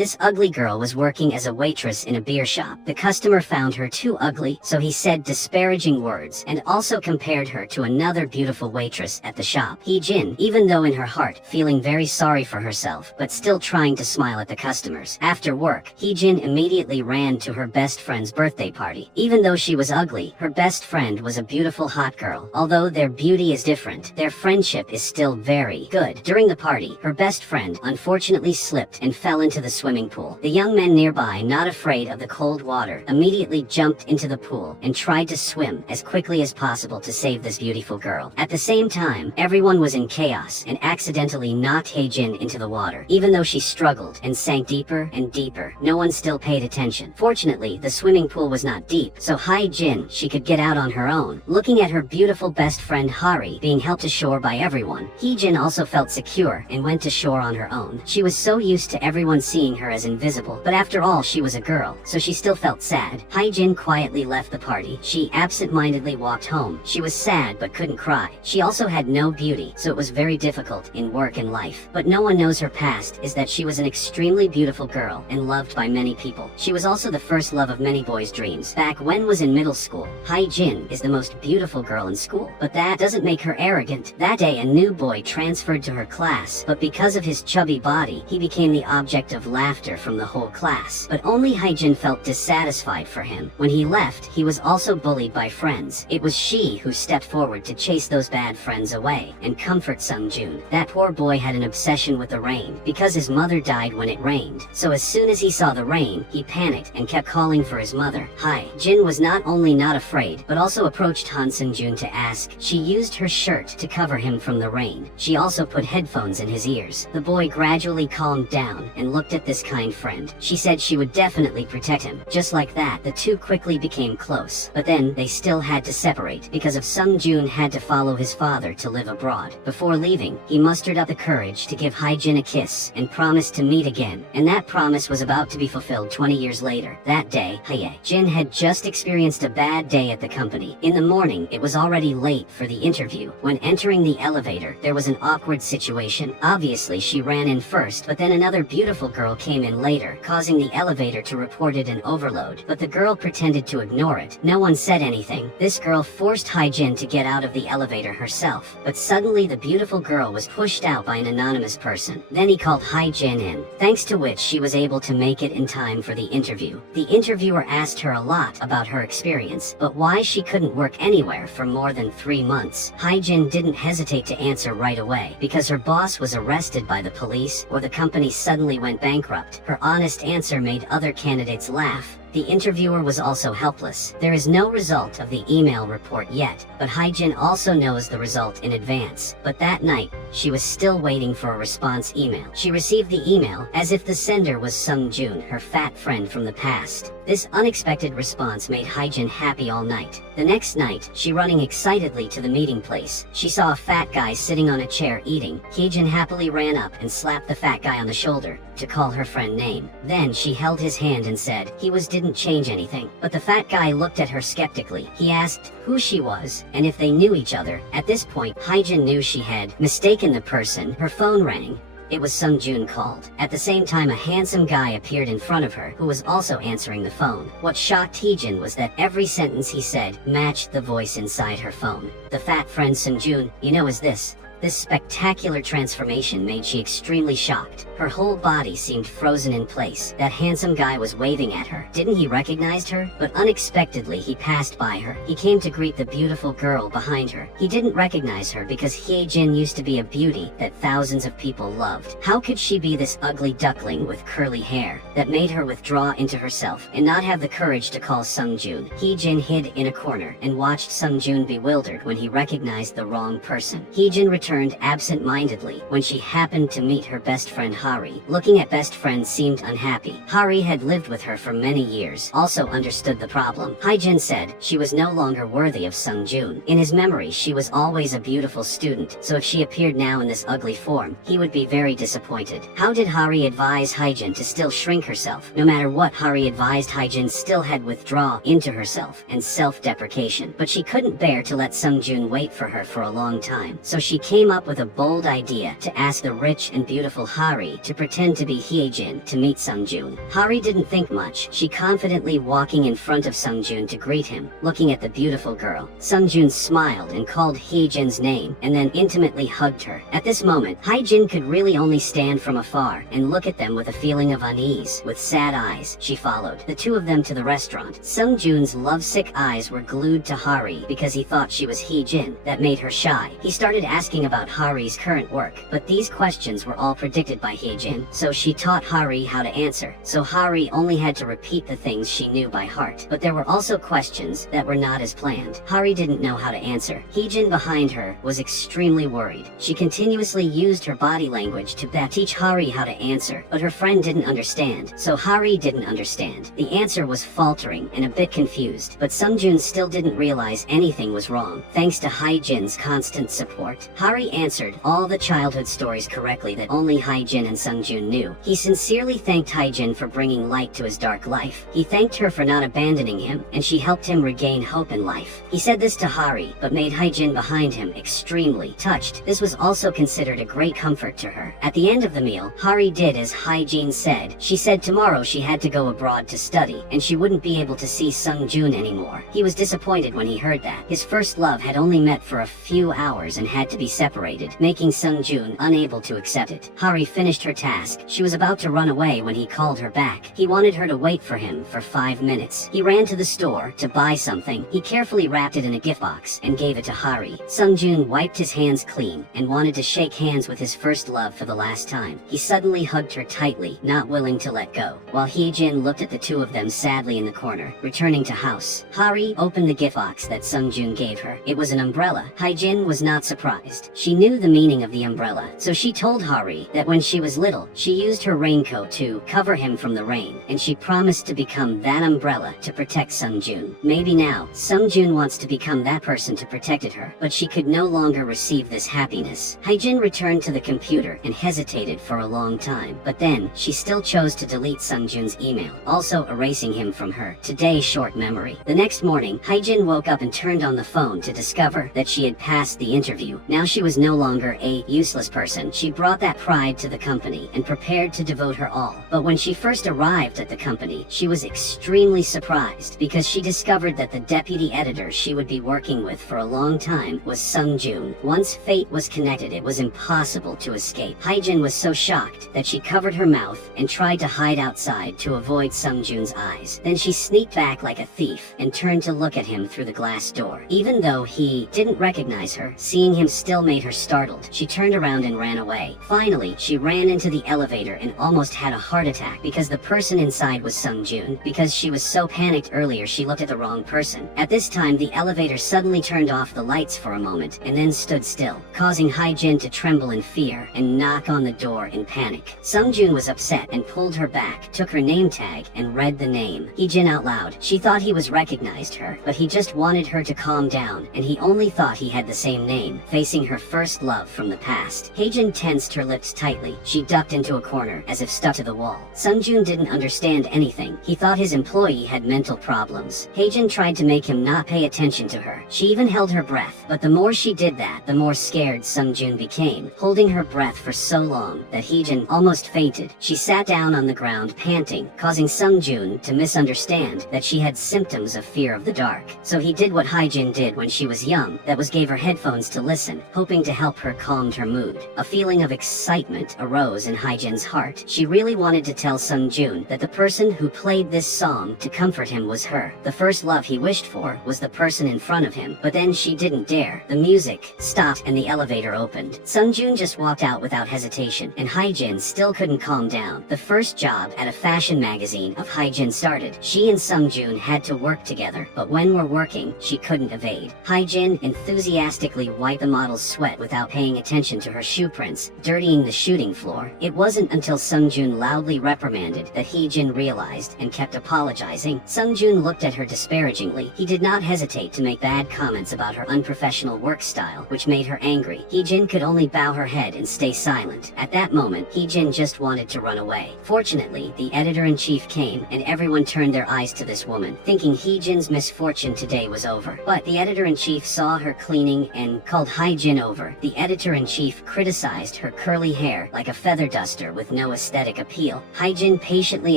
This ugly girl was working as a waitress in a beer shop. The customer found her too ugly, so he said disparaging words and also compared her to another beautiful waitress at the shop. Hee-jin, even though in her heart feeling very sorry for herself, but still trying to smile at the customers. After work, Hee-jin immediately ran to her best friend's birthday party. Even though she was ugly, her best friend was a beautiful hot girl. Although their beauty is different, their friendship is still very good. During the party, her best friend unfortunately slipped and fell into the swimming pool. The young men nearby, not afraid of the cold water, immediately jumped into the pool and tried to swim as quickly as possible to save this beautiful girl. At the same time, everyone was in chaos and accidentally knocked Hee-jin into the water. Even though she struggled and sank deeper and deeper, no one still paid attention. Fortunately, the swimming pool was not deep, so Hee-jin, she could get out on her own. Looking at her beautiful best friend Hari being helped ashore by everyone, Hee-jin also felt secure and went to shore on her own. She was so used to everyone seeing her as invisible, but after all she was a girl, so she still felt sad. Hee-jin quietly left the party. She absent-mindedly walked home. She was sad but couldn't cry. She also had no beauty, so it was very difficult in work and life. But no one knows her past is that she was an extremely beautiful girl and loved by many people. She was also the first love of many boys' dreams. Back when was in middle school, Hee-jin is the most beautiful girl in school, but that doesn't make her arrogant. That day a new boy transferred to her class, but because of his chubby body, he became the object of laughter from the whole class. But only Hee-jin felt dissatisfied for him. When he left, he was also bullied by friends. It was she who stepped forward to chase those bad friends away and comfort Sung-jun. That poor boy had an obsession with the rain because his mother died when it rained. So as soon as he saw the rain, he panicked and kept calling for his mother. Hee-jin was not only not afraid, but also approached Han Sung-jun to ask. She used her shirt to cover him from the rain. She also put headphones in his ears. The boy gradually calmed down and looked at this kind friend. She said she would definitely protect him. Just like that, the two quickly became close. But then, they still had to separate because of Sung-jun had to follow his father to live abroad. Before leaving, he mustered up the courage to give Hee-jin a kiss and promised to meet again. And that promise was about to be fulfilled 20 years later. That day, Hee-jin had just experienced a bad day at the company. In the morning, it was already late for the interview. When entering the elevator, there was an awkward situation. Obviously, she ran in first, but then another beautiful girl came in later, causing the elevator to report it an overload. But the girl pretended to ignore it. No one said anything. This girl forced Hee-jin to get out of the elevator herself. But suddenly the beautiful girl was pushed out by an anonymous person. Then he called Hee-jin in, thanks to which she was able to make it in time for the interview. The interviewer asked her a lot about her experience, but why she couldn't work anywhere for more than 3 months. Hee-jin didn't hesitate to answer right away, because her boss was arrested by the police or the company suddenly went bankrupt. Her honest answer made other candidates laugh. The interviewer was also helpless. There is no result of the email report yet, but Hee-jin also knows the result in advance. But that night, she was still waiting for a response email. She received the email as if the sender was Sung-jun, her fat friend from the past. This unexpected response made Hee-jin happy all night. The next night, she running excitedly to the meeting place. She saw a fat guy sitting on a chair eating. Hee-jin happily ran up and slapped the fat guy on the shoulder to call her friend name. Then she held his hand and said he didn't change anything. But the fat guy looked at her skeptically. He asked who she was and if they knew each other. At this point, Hee-jin knew she had mistaken the person. Her phone rang. It was Sung-jun called. At the same time, a handsome guy appeared in front of her, who was also answering the phone. What shocked Hee-jin was that every sentence he said matched the voice inside her phone. The fat friend Sung-jun, you know, is this? This spectacular transformation made she extremely shocked. Her whole body seemed frozen in place. That handsome guy was waving at her. Didn't he recognize her? But unexpectedly he passed by her. He came to greet the beautiful girl behind her. He didn't recognize her because Hee-jin used to be a beauty that thousands of people loved. How could she be this ugly duckling with curly hair? That made her withdraw into herself and not have the courage to call Sung-jun. Hee-jin hid in a corner and watched Sung-jun bewildered when he recognized the wrong person. Hee-jin returned absent-mindedly when she happened to meet her best friend Hari. Looking at best friend seemed unhappy. Hari had lived with her for many years, also understood the problem. Hee-jin said she was no longer worthy of Sung-jun. In his memory, she was always a beautiful student, so if she appeared now in this ugly form, he would be very disappointed. How did Hari advise Hee-jin to still shrink herself? No matter what Hari advised, Hee-jin still had withdraw into herself and self-deprecation. But she couldn't bear to let Sung-jun wait for her for a long time, so she came came up with a bold idea to ask the rich and beautiful Hari to pretend to be Hyejin to meet Sungjun. Hari didn't think much, she confidently walking in front of Sungjun to greet him, looking at the beautiful girl. Sungjun smiled and called Hyejin's name, and then intimately hugged her. At this moment, Hyejin could really only stand from afar and look at them with a feeling of unease. With sad eyes, she followed the two of them to the restaurant. Sungjun's lovesick eyes were glued to Hari because he thought she was Hyejin. That made her shy. He started asking about Hari's current work, but these questions were all predicted by Hyejin, so she taught Hari how to answer. So Hari only had to repeat the things she knew by heart. But there were also questions that were not as planned. Hari didn't know how to answer. Hyejin behind her was extremely worried. She continuously used her body language to teach Hari how to answer, but her friend didn't understand, so Hari didn't understand. The answer was faltering and a bit confused, but Sungjun still didn't realize anything was wrong. Thanks to Hyejin's constant support, Hari answered all the childhood stories correctly that only Hyejin and Sungjun knew. He sincerely thanked Hyejin for bringing light to his dark life. He thanked her for not abandoning him, and she helped him regain hope in life. He said this to Hari, but made Hyejin behind him extremely touched. This was also considered a great comfort to her. At the end of the meal, Hari did as Hyejin said. She said tomorrow she had to go abroad to study, and she wouldn't be able to see Sungjun anymore. He was disappointed when he heard that. His first love had only met for a few hours and had to be separated, making Sungjun unable to accept it. Hari finished her task. She was about to run away when he called her back. He wanted her to wait for him for 5 minutes. He ran to the store to buy something. He carefully wrapped it in a gift box and gave it to Hari. Sungjun wiped his hands clean and wanted to shake hands with his first love for the last time. He suddenly hugged her tightly, not willing to let go, while Hyejin looked at the two of them sadly in the corner. Returning to house, Hari opened the gift box that Sungjun gave her. It was an umbrella. Hyejin was not surprised. She knew the meaning of the umbrella, so she told Hari that when she was little, she used her raincoat to cover him from the rain, and she promised to become that umbrella to protect Sungjun. Maybe now, Sungjun wants to become that person to protect her, but she could no longer receive this happiness. Hyejin returned to the computer and hesitated for a long time, but then, she still chose to delete Sungjun's email, also erasing him from her today's short memory. The next morning, Hyejin woke up and turned on the phone to discover that she had passed the interview. Now she was no longer a useless person. She brought that pride to the company and prepared to devote her all. But when she first arrived at the company, she was extremely surprised because she discovered that the deputy editor she would be working with for a long time was Sungjun. Once fate was connected, it was impossible to escape. Hyejin was so shocked that she covered her mouth and tried to hide outside to avoid Sungjun's eyes. Then she sneaked back like a thief and turned to look at him through the glass door. Even though he didn't recognize her, seeing him still made her startled. She turned around and ran away. Finally, she ran into the elevator and almost had a heart attack because the person inside was Sungjun. Because she was so panicked earlier, she looked at the wrong person. At this time, the elevator suddenly turned off the lights for a moment and then stood still, causing Hyejin to tremble in fear and knock on the door in panic. Sungjun was upset and pulled her back, took her name tag, and read the name. Hyejin out loud. She thought he was recognized her, but he just wanted her to calm down, and he only thought he had the same name, facing her first love from the past. Hyejin tensed her lips tightly. She ducked into a corner, as if stuck to the wall. Sungjun didn't understand anything. He thought his employee had mental problems. Hyejin tried to make him not pay attention to her. She even held her breath, but the more she did that, the more scared Sungjun became, holding her breath for so long that Hyejin almost fainted. She sat down on the ground, panting, causing Sungjun to misunderstand that she had symptoms of fear of the dark. So he did what Hyejin did when she was young, that was gave her headphones to listen, hoping to help her calm her mood. A feeling of excitement arose in Hyejin's heart. She really wanted to tell Sungjun that the person who played this song to comfort him was her. The first love he wished for was the person in front of him, but then she didn't dare. The music stopped and the elevator opened. Sungjun just walked out without hesitation, and Hyejin still couldn't calm down. The first job at a fashion magazine of Hyejin started. She and Sungjun had to work together, but when we're working, she couldn't evade. Hyejin enthusiastically wiped the model's sweat without paying attention to her shoe prints, dirtying the shooting floor. It wasn't until Sungjun loudly reprimanded that Hyejin realized and kept apologizing. Sungjun looked at her disparagingly. He did not hesitate to make bad comments about her unprofessional work style, which made her angry. Hyejin could only bow her head and stay silent. At that moment, Hyejin just wanted to run away. Fortunately, the editor-in-chief came, and everyone turned their eyes to this woman, thinking Hyejin's misfortune today was over. But the editor-in-chief saw her cleaning and called Hyejin over over, the editor-in-chief criticized her curly hair like a feather duster with no aesthetic appeal. Hae-jin patiently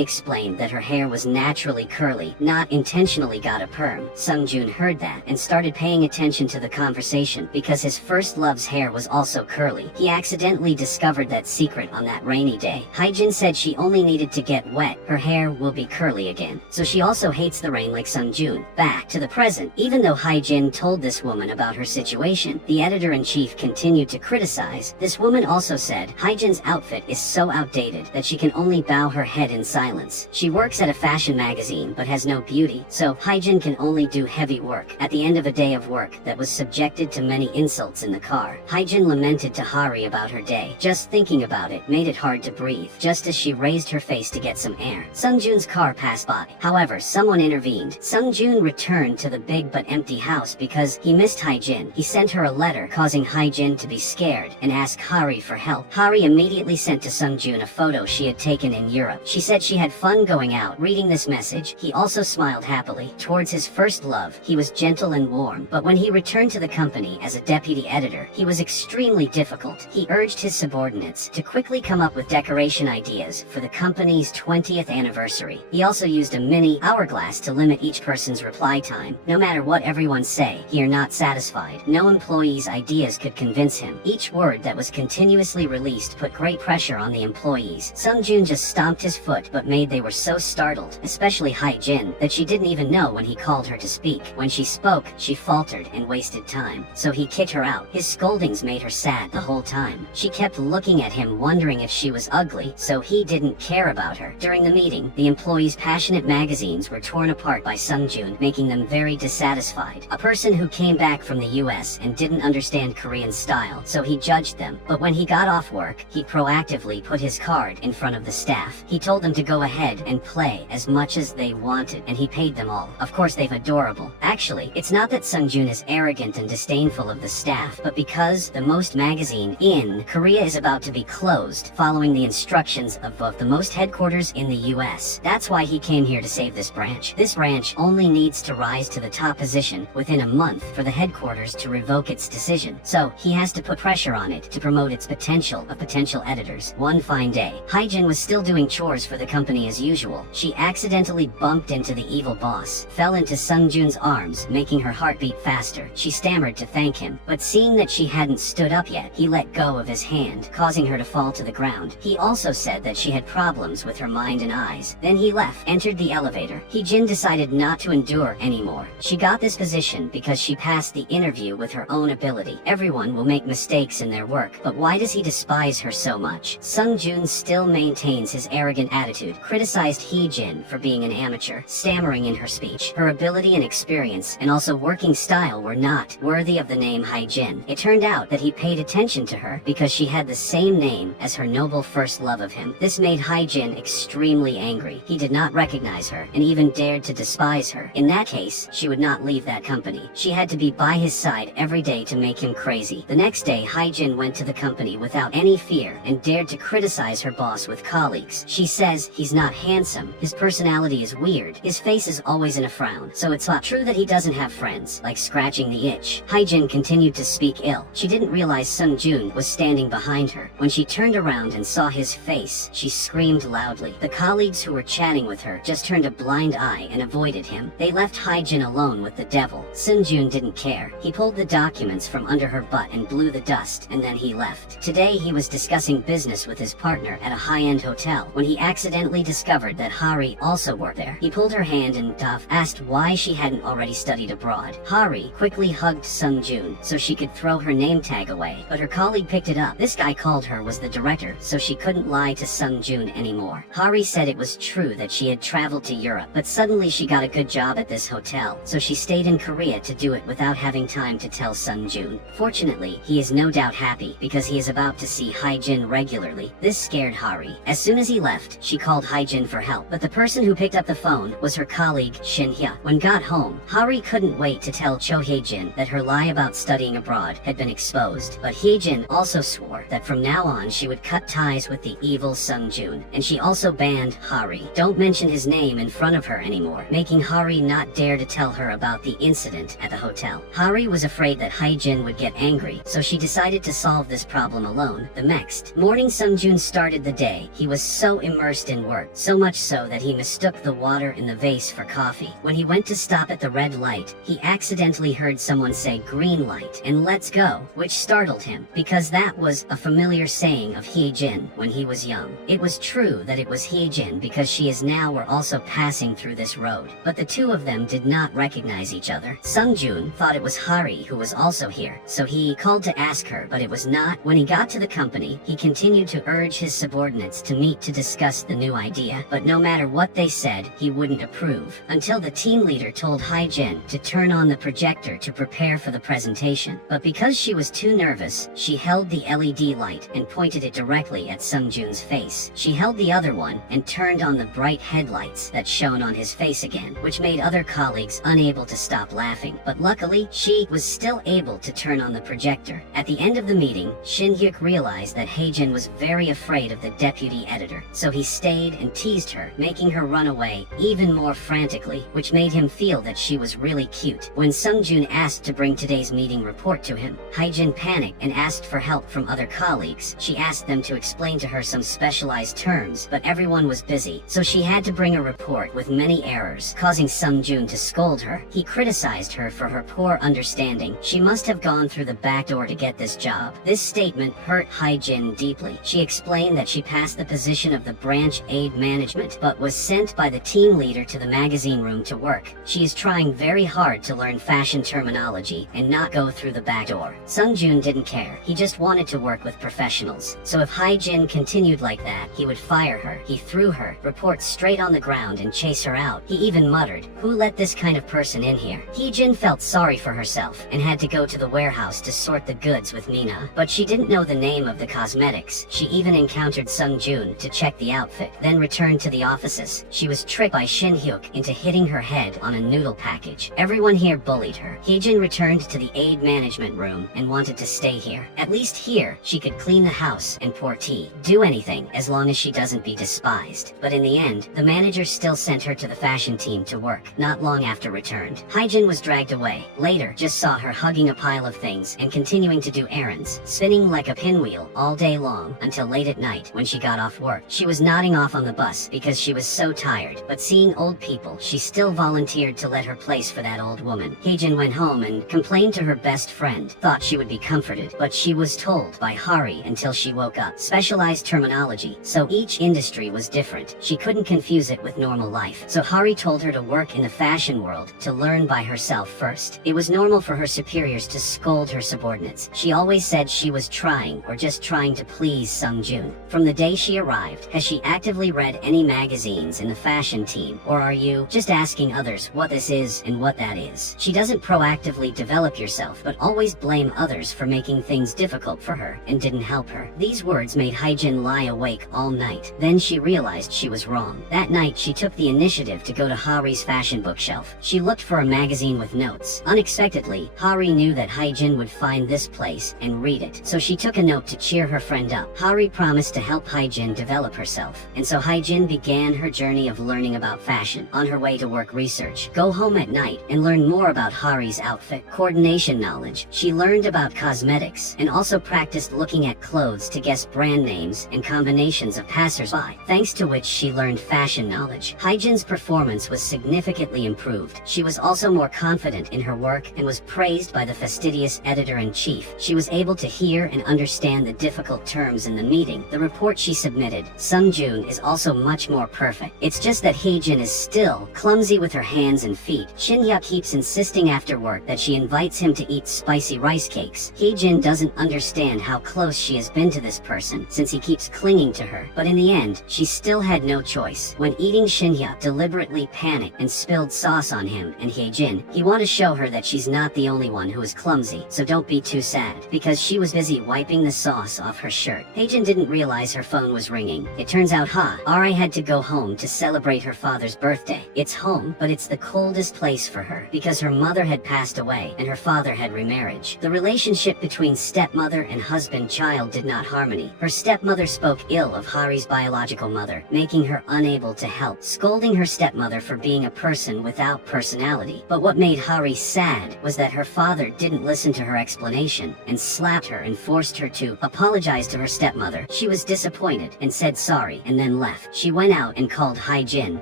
explained that her hair was naturally curly, not intentionally got a perm. Sung-joon heard that and started paying attention to the conversation because his first love's hair was also curly. He accidentally discovered that secret on that rainy day. Hae-jin said she only needed to get wet, her hair will be curly again. So she also hates the rain like Sung-joon. Back to the present. Even though Hae-jin told this woman about her situation, the editor-in-chief continued to criticize. This woman also said Hae-jin's outfit is so outdated that she can only bow her head in silence. She works at a fashion magazine but has no beauty, so Hae-jin can only do heavy work. At the end of a day of work that was subjected to many insults in the car, Hae-jin lamented to Hari about her day. Just thinking about it made it hard to breathe. Just as she raised her face to get some air, Sung-joon's car passed by. However, someone intervened. Sung-joon returned to the big but empty house because he missed Hae-jin. He sent her a letter causing Hae-jin to be scared and ask Hari for help. Hari immediately sent to Sung-joon a photo she had taken in Europe. She said she had fun going out. Reading this message, he also smiled happily. Towards his first love, he was gentle and warm, but when he returned to the company as a deputy editor, he was extremely difficult. He urged his subordinates to quickly come up with decoration ideas for the company's 20th anniversary. He also used a mini hourglass to limit each person's reply time. No matter what everyone say, he are not satisfied. No employee's ideas could convince him. Each word that was continuously released put great pressure on the employees. Sung-joon just stomped his foot but made they were so startled, especially Hae-jin, that she didn't even know when he called her to speak. When she spoke, she faltered and wasted time. So he kicked her out. His scoldings made her sad the whole time. She kept looking at him wondering if she was ugly, so he didn't care about her. During the meeting, the employees' passionate magazines were torn apart by Sung-joon, making them very dissatisfied. A person who came back from the US and didn't understand Korean style, so he judged them. But when he got off work, he proactively put his card in front of the staff. He told them to go ahead and play as much as they wanted, and he paid them all. Of course, they've adorable. Actually, it's not that Sung-joon is arrogant and disdainful of the staff, but because the Most magazine in Korea is about to be closed, following the instructions of both the Most headquarters in the US. That's why he came here to save this branch. This branch only needs to rise to the top position within a month for the headquarters to revoke its decision. So he has to put pressure on it to promote its potential of potential editors. One fine day, Hae-jin was still doing chores for the company as usual. She accidentally bumped into the evil boss, fell into Sung-joon's arms, making her heart beat faster. She stammered to thank him, but seeing that she hadn't stood up yet, he let go of his hand, causing her to fall to the ground. He also said that she had problems with her mind and eyes. Then he left, entered the elevator. Hae-jin decided not to endure anymore. She got this position because she passed the interview with her own ability. Everyone will make mistakes in their work, but why does he despise her so much? Sung-joon still maintains his arrogant attitude, criticized Hae-jin for being an amateur, stammering in her speech. Her ability and experience, and also working style were not worthy of the name Hae-jin. It turned out that he paid attention to her because she had the same name as her noble first love of him. This made Hae-jin extremely angry. He did not recognize her, and even dared to despise her. In that case, she would not leave that company. She had to be by his side every day to make him crazy. The next day, Hae-jin went to the company without any fear and dared to criticize her boss with colleagues. She says he's not handsome, his personality is weird, his face is always in a frown, so it's not true that he doesn't have friends, like scratching the itch. Hae-jin continued to speak ill. She didn't realize Sung-joon was standing behind her. When she turned around and saw his face, she screamed loudly. The colleagues who were chatting with her just turned a blind eye and avoided him. They left Hae-jin alone with the devil. Sung-joon didn't care. He pulled the documents from under her butt and blew the dust, and then he left. Today he was discussing business with his partner at a high-end hotel when he accidentally discovered that Hari also worked there. He pulled her hand and asked why she hadn't already studied abroad. Hari quickly hugged Sung-joon so she could throw her name tag away, but her colleague picked it up. This guy called her was the director, so she couldn't lie to Sung-joon anymore. Hari said it was true that she had traveled to Europe, but suddenly she got a good job at this hotel, so she stayed in Korea to do it without having time to tell Sung-joon. Fortunately, he is no doubt happy because he is about to see Hae-jin regularly. This scared Hari. As soon as he left, she called Hae-jin for help, but the person who picked up the phone was her colleague, Shin-hye. When got home, Hari couldn't wait to tell Cho Hae-jin that her lie about studying abroad had been exposed, but Hae-jin also swore that from now on she would cut ties with the evil Sung-joon, and she also banned Hari. Don't mention his name in front of her anymore, making Hari not dare to tell her about the incident at the hotel. Hari was afraid that Hae-jin would get angry, so she decided to solve this problem alone. The next morning, Sungjun started the day. He was so immersed in work, so much so that he mistook the water in the vase for coffee. When he went to stop at the red light, he accidentally heard someone say green light and let's go, which startled him, because that was a familiar saying of Hyejin when he was young. It was true that it was Hyejin because she is now were also passing through this road, but the two of them did not recognize each other. Sungjun thought it was Hari who was also here, so he called to ask her, but it was not. When he got to the company, he continued to urge his subordinates to meet to discuss the new idea, but no matter what they said, he wouldn't approve, until the team leader told Hyejin to turn on the projector to prepare for the presentation. But because she was too nervous, she held the LED light and pointed it directly at Sungjun's face. She held the other one and turned on the bright headlights that shone on his face again, which made other colleagues unable to stop laughing. But luckily, she was still able to turn on the projector. At the end of the meeting, Shin Hyuk realized that Hyejin was very afraid of the deputy editor, so he stayed and teased her, making her run away even more frantically, which made him feel that she was really cute. When Sungjun asked to bring today's meeting report to him, Hyejin panicked and asked for help from other colleagues. She asked them to explain to her some specialized terms, but everyone was busy, so she had to bring a report with many errors, causing Sungjun to scold her. He criticized her for her poor understanding. She must have gone through the back door to get this job. This statement hurt Hyejin deeply. She explained that she passed the position of the branch aid management, but was sent by the team leader to the magazine room to work. She is trying very hard to learn fashion terminology and not go through the back door. Sungjun didn't care. He just wanted to work with professionals. So if Hyejin continued like that, he would fire her. He threw her report straight on the ground and chase her out. He even muttered, "Who let this kind of person in here?" Hyejin felt sorry for herself and had to go to the warehouse to sort the goods with Mina, but she didn't know the name of the cosmetics. She even encountered Sungjun to check the outfit, then returned to the offices. She was tricked by Shin Hyuk into hitting her head on a noodle package. Everyone here bullied her. Hyejin returned to the aid management room and wanted to stay here. At least here, she could clean the house and pour tea. Do anything as long as she doesn't be despised. But in the end, the manager still sent her to the fashion team to work. Not long after returned, Hyejin was dragged away. Later, just saw her hugging a pile of things and continuing to do errands, spinning like a pinwheel all day long until late at night when she got off work. She was nodding off on the bus because she was so tired, but seeing old people, she still volunteered to let her place for that old woman. Hyejin went home and complained to her best friend, thought she would be comforted, but she was told by Hari until she woke up. Specialized terminology, so each industry was different. She couldn't confuse it with normal life. So Hari told her to work in the fashion world, to learn by herself first. It was normal for her superiors to scold her subordinates. She always said she was trying or just trying to please Sungjun. From the day she arrived, has she actively read any magazines in the fashion team, or are you just asking others what this is and what that is? She doesn't proactively develop yourself, but always blame others for making things difficult for her and didn't help her. These words made Hyejin lie awake all night. Then she realized she was wrong. That night, she took the initiative to go to Hari's fashion bookshelf. She looked for a magazine with notes. Unexpectedly, Hari knew that Hyejin would find this place and read it, so she took a note to cheer her friend up. Hari promised to help Hyejin develop herself, and so Hyejin began her journey of learning about fashion. On her way to work research, go home at night and learn more about Hari's outfit, coordination knowledge. She learned about cosmetics and also practiced looking at clothes to guess brand names and combinations of passersby, thanks to which she learned fashion knowledge. Hyejin's performance was significantly improved. She was also more confident in her work and was praised by the fastidious editor-in-chief. She was able to hear and understand the difficult terms in the meeting. The report she submitted, Sungjun is also much more perfect. It's just that Hyejin is still clumsy with her hands and feet. Shin Hyuk keeps insisting after work that she invites him to eat spicy rice cakes. Hyejin doesn't understand how close she has been to this person since he keeps clinging to her, but in the end, she still had no choice. When eating, Shin Hyuk deliberately panicked and spilled sauce on him and Hyejin. He wanted to show her that she's not the only one who is clumsy, so don't be too sad, because she was busy wiping the sauce off her shirt. Hyejin didn't realize her phone was ringing. It turns out Ari had to go home to celebrate her father's birthday. It's home, but it's the coldest place for her because her mother had passed away and her father had remarriage. The relationship between stepmother and husband-child did not harmony. Her stepmother spoke ill of Hari's biological mother, making her unable to help, scolding her stepmother for being a person without personality. But what made Hari sad was that her father didn't listen to her explanation, and slapped her and forced her to apologize to her stepmother. She was disappointed and said sorry and then left. She went out and called Hae-jin,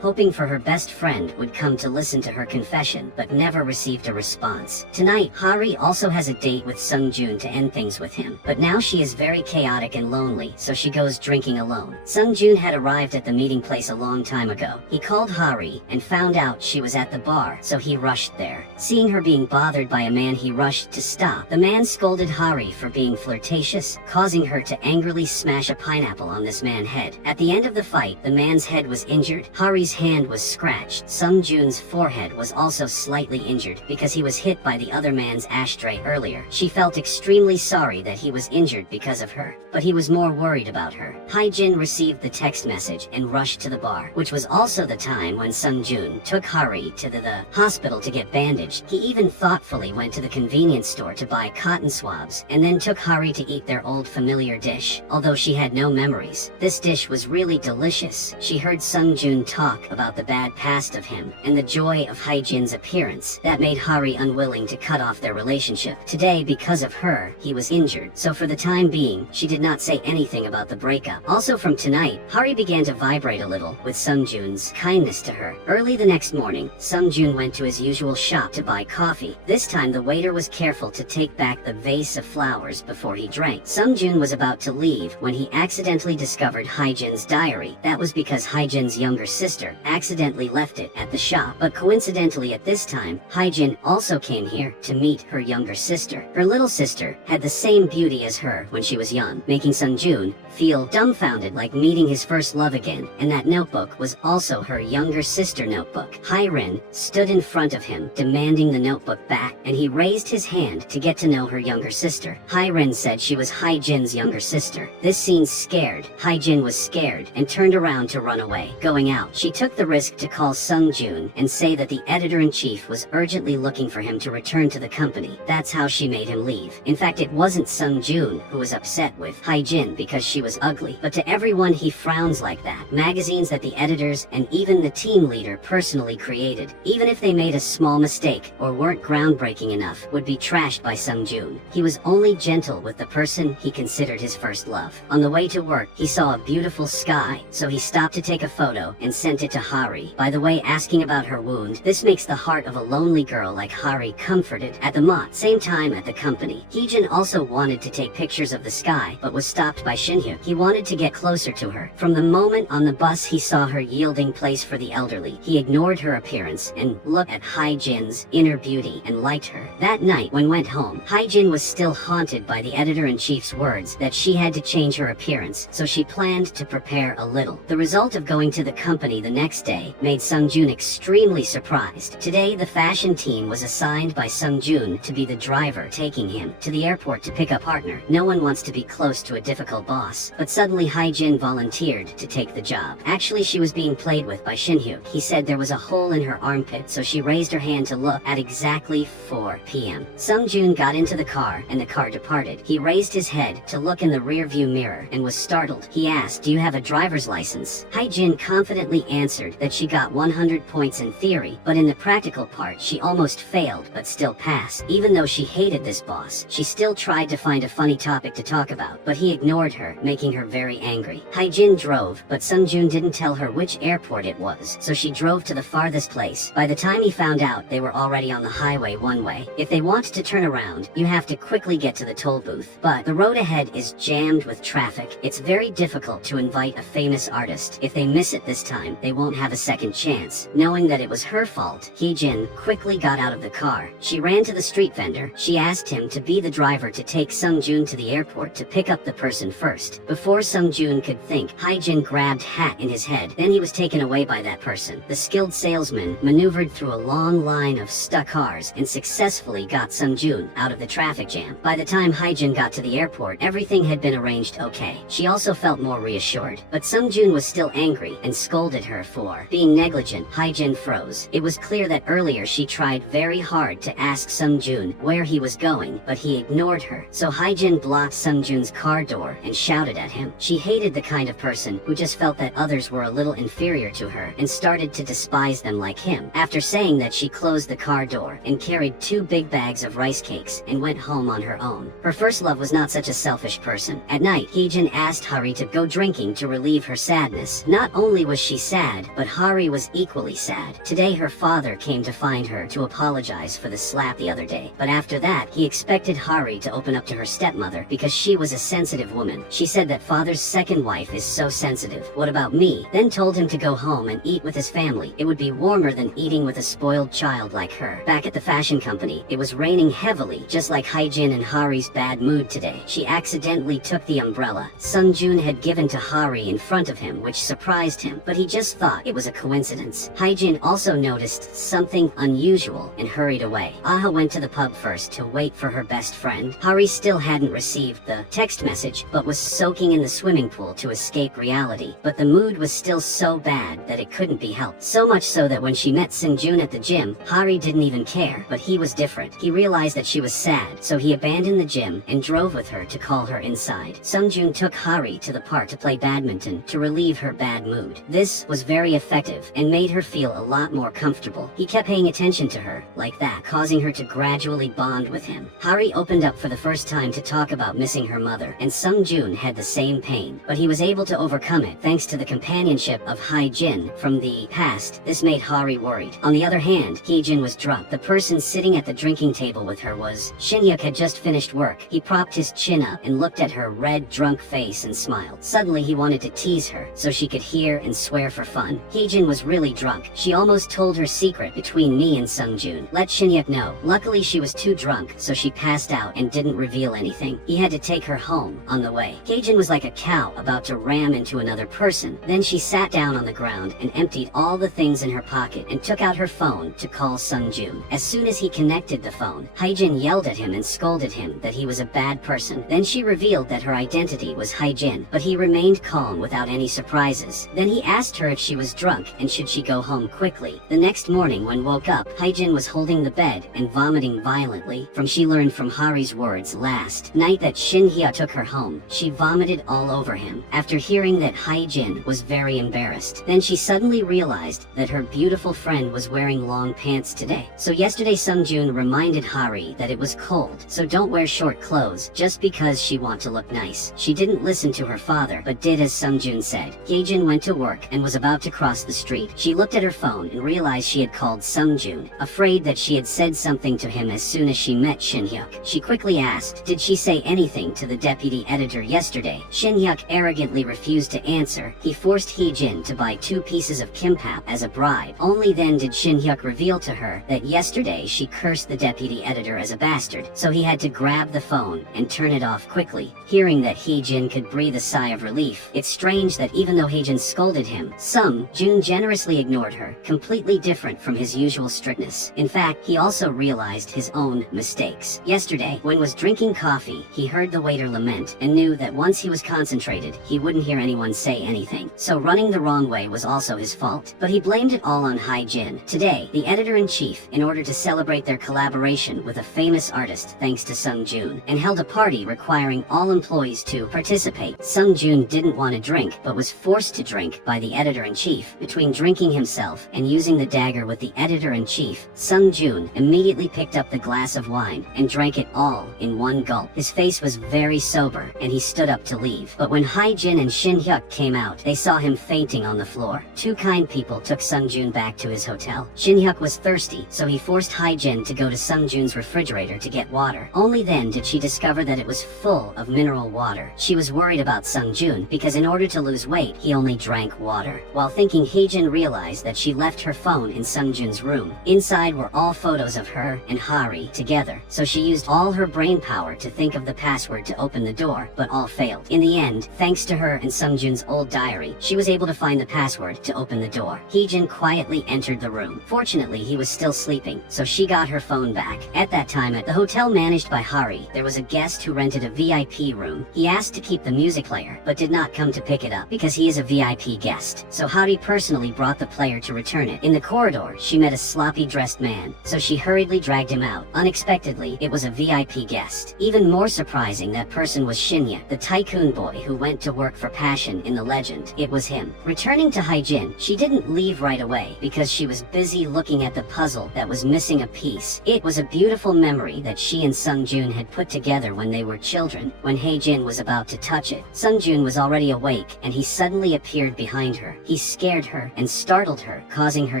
hoping for her best friend would come to listen to her confession, but never received a response. Tonight, Hari also has a date with Sung-joon to end things with him, but now she is very chaotic and lonely, so she goes drinking alone. Sung-joon had arrived at the meeting place a long time ago. He called Hari and found out she was at the bar, so he rushed there. Seeing her being bothered by a man, he rushed to stop. The man scolded Hari for being flirtatious, causing her to angrily smash a pineapple on this man's head. At the end of the fight, the man's head was injured, Hari's hand was scratched, Sung-joon's forehead was also slightly injured because he was hit by the other man's ashtray earlier. She felt extremely sorry that he was injured because of her, but he was more worried about her. Hae-jin received the text message and rushed to the bar, which was also the time when Sung-joon took Hari to the hospital to get bandaged. He even thoughtfully went to the convenience store to buy cotton swabs, and then took Hari to eat their old familiar dish. Although she had no memories, this dish was really delicious. She heard Sung-joon talk about the bad past of him, and the joy of Hae-jin's appearance. That made Hari unwilling to cut off their relationship. Today, because of her, he was injured, so for the time being, she did not say anything about the breakup. Also from tonight, Hari began to vibrate a little with Sung-joon's kindness to her. Early the next morning, Sung-joon went to his usual shop to buy coffee. This time the waiter was careful to take back the vase of flowers before he drank. Sung-joon was about to leave when he accidentally discovered Hae-jin's diary. That was because Hae-jin's younger sister accidentally left it at the shop, but coincidentally at this time, Hae-jin also came here to meet her younger sister. Her little sister had the same beauty as her when she was young, making Sung-joon feel dumbfounded, like meeting his first love again, and that notebook was also her younger sister notebook. Hae-rin stood in front of him, demanding the notebook back, and he raised his hand to get to know her younger sister. Hae-rin said she was Hae-jin's younger sister. This scene scared. Hae-jin was scared and turned around to run away. Going out, she took the risk to call Sung-joon and say that the editor-in-chief was urgently looking for him to return to the company. That's how she made him leave. In fact, it wasn't Sung-joon who was upset with Hae-jin because she was ugly, but to everyone he frowns like that. Magazines that the editors and even the team leader personally created, even if they made a small mistake or weren't groundbreaking enough, would be trashed by Sung-joon. He was only gentle with the person he considered his first love. On the way to work, he saw a beautiful sky, so he stopped to take a photo and sent it to Hari. By the way, asking about her wound, this makes the heart of a lonely girl like Hari comforted. At the same time at the company, Hae-jin also wanted to take pictures of the sky, but was stopped by Shin-hyo. He wanted to get closer to her. From the moment on the bus he saw her yielding place for the elderly, he ignored her appearance and looked at Hae-jin's inner beauty and liked her. That night, when went home, Hae-jin was still haunted by the editor-in-chief's words that she had to change her appearance, so she planned to prepare a little. The result of going to the company the next day made Sung-joon extremely surprised. Today, the fashion team was assigned by Sung-joon to be the driver taking him to the airport to pick up a partner. No one wants to be close to a difficult boss, but suddenly Hae-jin volunteered to take the job. Actually, she was being played with by Shin-hyo. He said there was a hole in her armpit, so she raised her hand to look. At exactly 4 p.m. Sung-joon got into the car and the car departed. He raised his head to look in the rear-view mirror and was startled. He asked, "Do you have a driver's license?" Hae-jin confidently answered that she got 100 points in theory, but in the practical part she almost failed but still passed. Even though she hated this boss, she still tried to find a funny topic to talk about, but he ignored her, making her very angry. Hae-jin drove, but Sung-joon didn't tell her which airport it was, so she drove to the farthest place. By the time he found out, they were already on the highway one way. If they want to turn around, you have to quickly get to the toll booth, but the road ahead is jammed with traffic. It's very difficult to invite a famous artist. If they miss it this time, they won't have a second chance. Knowing that it was her fault, Hae-jin quickly got out of the car. She ran to the street vendor. She asked him to be the driver to take Sung-joon to the airport to pick up the person first. Before Sung-joon could think, Hae-jin grabbed hat in his head. Then he was taken away by that person. The skilled salesman maneuvered through a long line of stuck cars and successfully got Sung-joon out of the traffic jam. By the time Hae-jin got to the airport, everything had been arranged okay. She also felt more reassured, but Sung-joon was still angry and scolded her for being negligent. Hae-jin froze. It was clear that earlier she tried very hard to ask Sung-joon where he was going, but he ignored her. So Hae-jin blocked Sung-joon's car door and shouted at him. She hated the kind of person who just felt that others were a little inferior to her and started to despise them like him. After saying that, she closed the car door and carried 2 big bags of rice cakes and went home on her own. Her first love was not such a selfish person. At night, Heejin asked Hari to go drinking to relieve her sadness. Not only was she sad, but Hari was equally sad. Today her father came to find her to apologize for the slap the other day, but after that, he expected Hari to open up to her stepmother because she was a sensitive woman. She said that father's second wife is so sensitive. What about me? Then told him to go home and eat with his family. It would be warmer than eating with a spoiled child like her. Back at the fashion company, it was raining heavily, just like Haejin and Hari's bad mood today. She accidentally took the umbrella Sungjun had given to Hari in front of him, which surprised him, but he just thought it was a coincidence. Haejin also noticed something unusual and hurried away. Aha went to the pub first to wait for her best friend. Hari still hadn't received the text message, but was soaking in the swimming pool to escape reality. But the mood was still so bad that it couldn't be helped. So much so that when she met Sungjun at the gym, Hari didn't even care, but he was different. He realized that she was sad, so he abandoned the gym and drove with her to call her inside. Sungjun took Hari to the park to play badminton to relieve her bad mood. This was very effective and made her feel a lot more comfortable. He kept paying attention to her like that, causing her to gradually bond with him. Hari opened up for the first time to talk about missing her mother, and Sungjun had the same pain, but he was able to overcome it thanks to the companionship of Haejin from the past. This made Hari worried. On the other hand, Heejin was drunk. The person sitting at the drinking table with her was Shinhyuk. Had just finished work. He propped his chin up and looked at her red, drunk face and smiled. Suddenly he wanted to tease her so she could hear and swear for fun. Heejin was really drunk. She almost told her secret between me and Sungjun. Let Shinhyuk know. Luckily she was too drunk, so she passed out and didn't reveal anything. He had to take her home on the way. Heejin was like a cow about to ram into another person. Then she sat down on the ground and emptied all the things in her pocket and took out her phone to call Sungjun. As soon as he connected the phone, Haejin yelled at him and scolded him that he was a bad person. Then she revealed that her identity was Haejin, but he remained calm without any surprises. Then he asked her if she was drunk and should she go home quickly. The next morning when woke up, Haejin was holding the bed and vomiting violently. She learned from Hari's words last night that Shinhya took her home. She vomited all over him. After hearing that, Haejin was very embarrassed. Then she suddenly realized that her beautiful friend was wearing long pants today. So yesterday Sungjun reminded Hari that it was cold, so don't wear short clothes just because she want to look nice. She didn't listen to her father, but did as Sungjun said. Haejin went to work and was about to cross the street. She looked at her phone and realized she had called Sungjun, afraid that she had said something to him as soon as she met Shinhyuk. She quickly asked, did she say anything to the deputy editor yesterday? Shinhyuk arrogantly refused to answer. He forced Heejin to buy 2 pieces of kimbap as a bribe. Only then did Shinhyuk reveal to her that yesterday she cursed the deputy editor as a bastard, so he had to grab the phone and turn it off quickly. Hearing that Heejin could breathe a sigh of relief. It's strange that even though Heejin scolded him, Sungjun generously ignored her, completely different from his usual strictness. In fact, he also realized his own mistakes. Yesterday, when was drinking coffee, he heard the waiter lament and knew that once he was concentrated, he wouldn't hear anyone say anything. So running the wrong way was also his fault. But he blamed it all on Haejin. Today, the editor-in-chief, in order to celebrate their collaboration with a famous artist thanks to Sungjun, and held a party requiring all employees to participate. Sungjun didn't want to drink, but was forced to drink by the editor-in-chief. Between drinking himself and using the dagger with the editor-in-chief, Sungjun immediately picked up the glass of wine and drank it all in one gulp. His face was very sober, and he stood up to leave. But when Haejin and Shinhyuk came out, they saw him fainting on the floor. 2 kind people took Sungjun back to his hotel. Shinhyuk was thirsty, so he forced Haejin to go to Sungjun's refrigerator to get water. Only then did she discover that it was full of mineral water. She was worried about Sungjun because in order to lose weight, he only drank water. While thinking, Haejin realized that she left her phone in Sungjun's room. Inside were all photos of her and Hari together, so she used all her brain power to think of the password to open the door, but all failed. In the end, thanks to her and Sungjun's old diary, she was able to find the password to open the door. Heejin quietly entered the room. Fortunately, he was still sleeping, so she got her phone back. At that time, at the hotel managed by Hari, there was a guest who rented a VIP room. He asked to keep the music player, but did not come to pick it up because he is a VIP guest. So Hari personally brought the player to return it. In the corridor, she met a sloppy dressed man, so she hurriedly dragged him out. Unexpectedly, it was a VIP guest. Even more surprising, that person was Shinya, the tycoon boy who went to work for Passion in the legend. It was him. Returning to Haejin, she didn't leave right away because she was busy looking at the puzzle that was missing a piece. It was a beautiful memory that she and Sungjun had put together when they were children. When Haejin was about to touch it, Sungjun was already awake and he suddenly appeared behind her. He scared her and startled her, causing her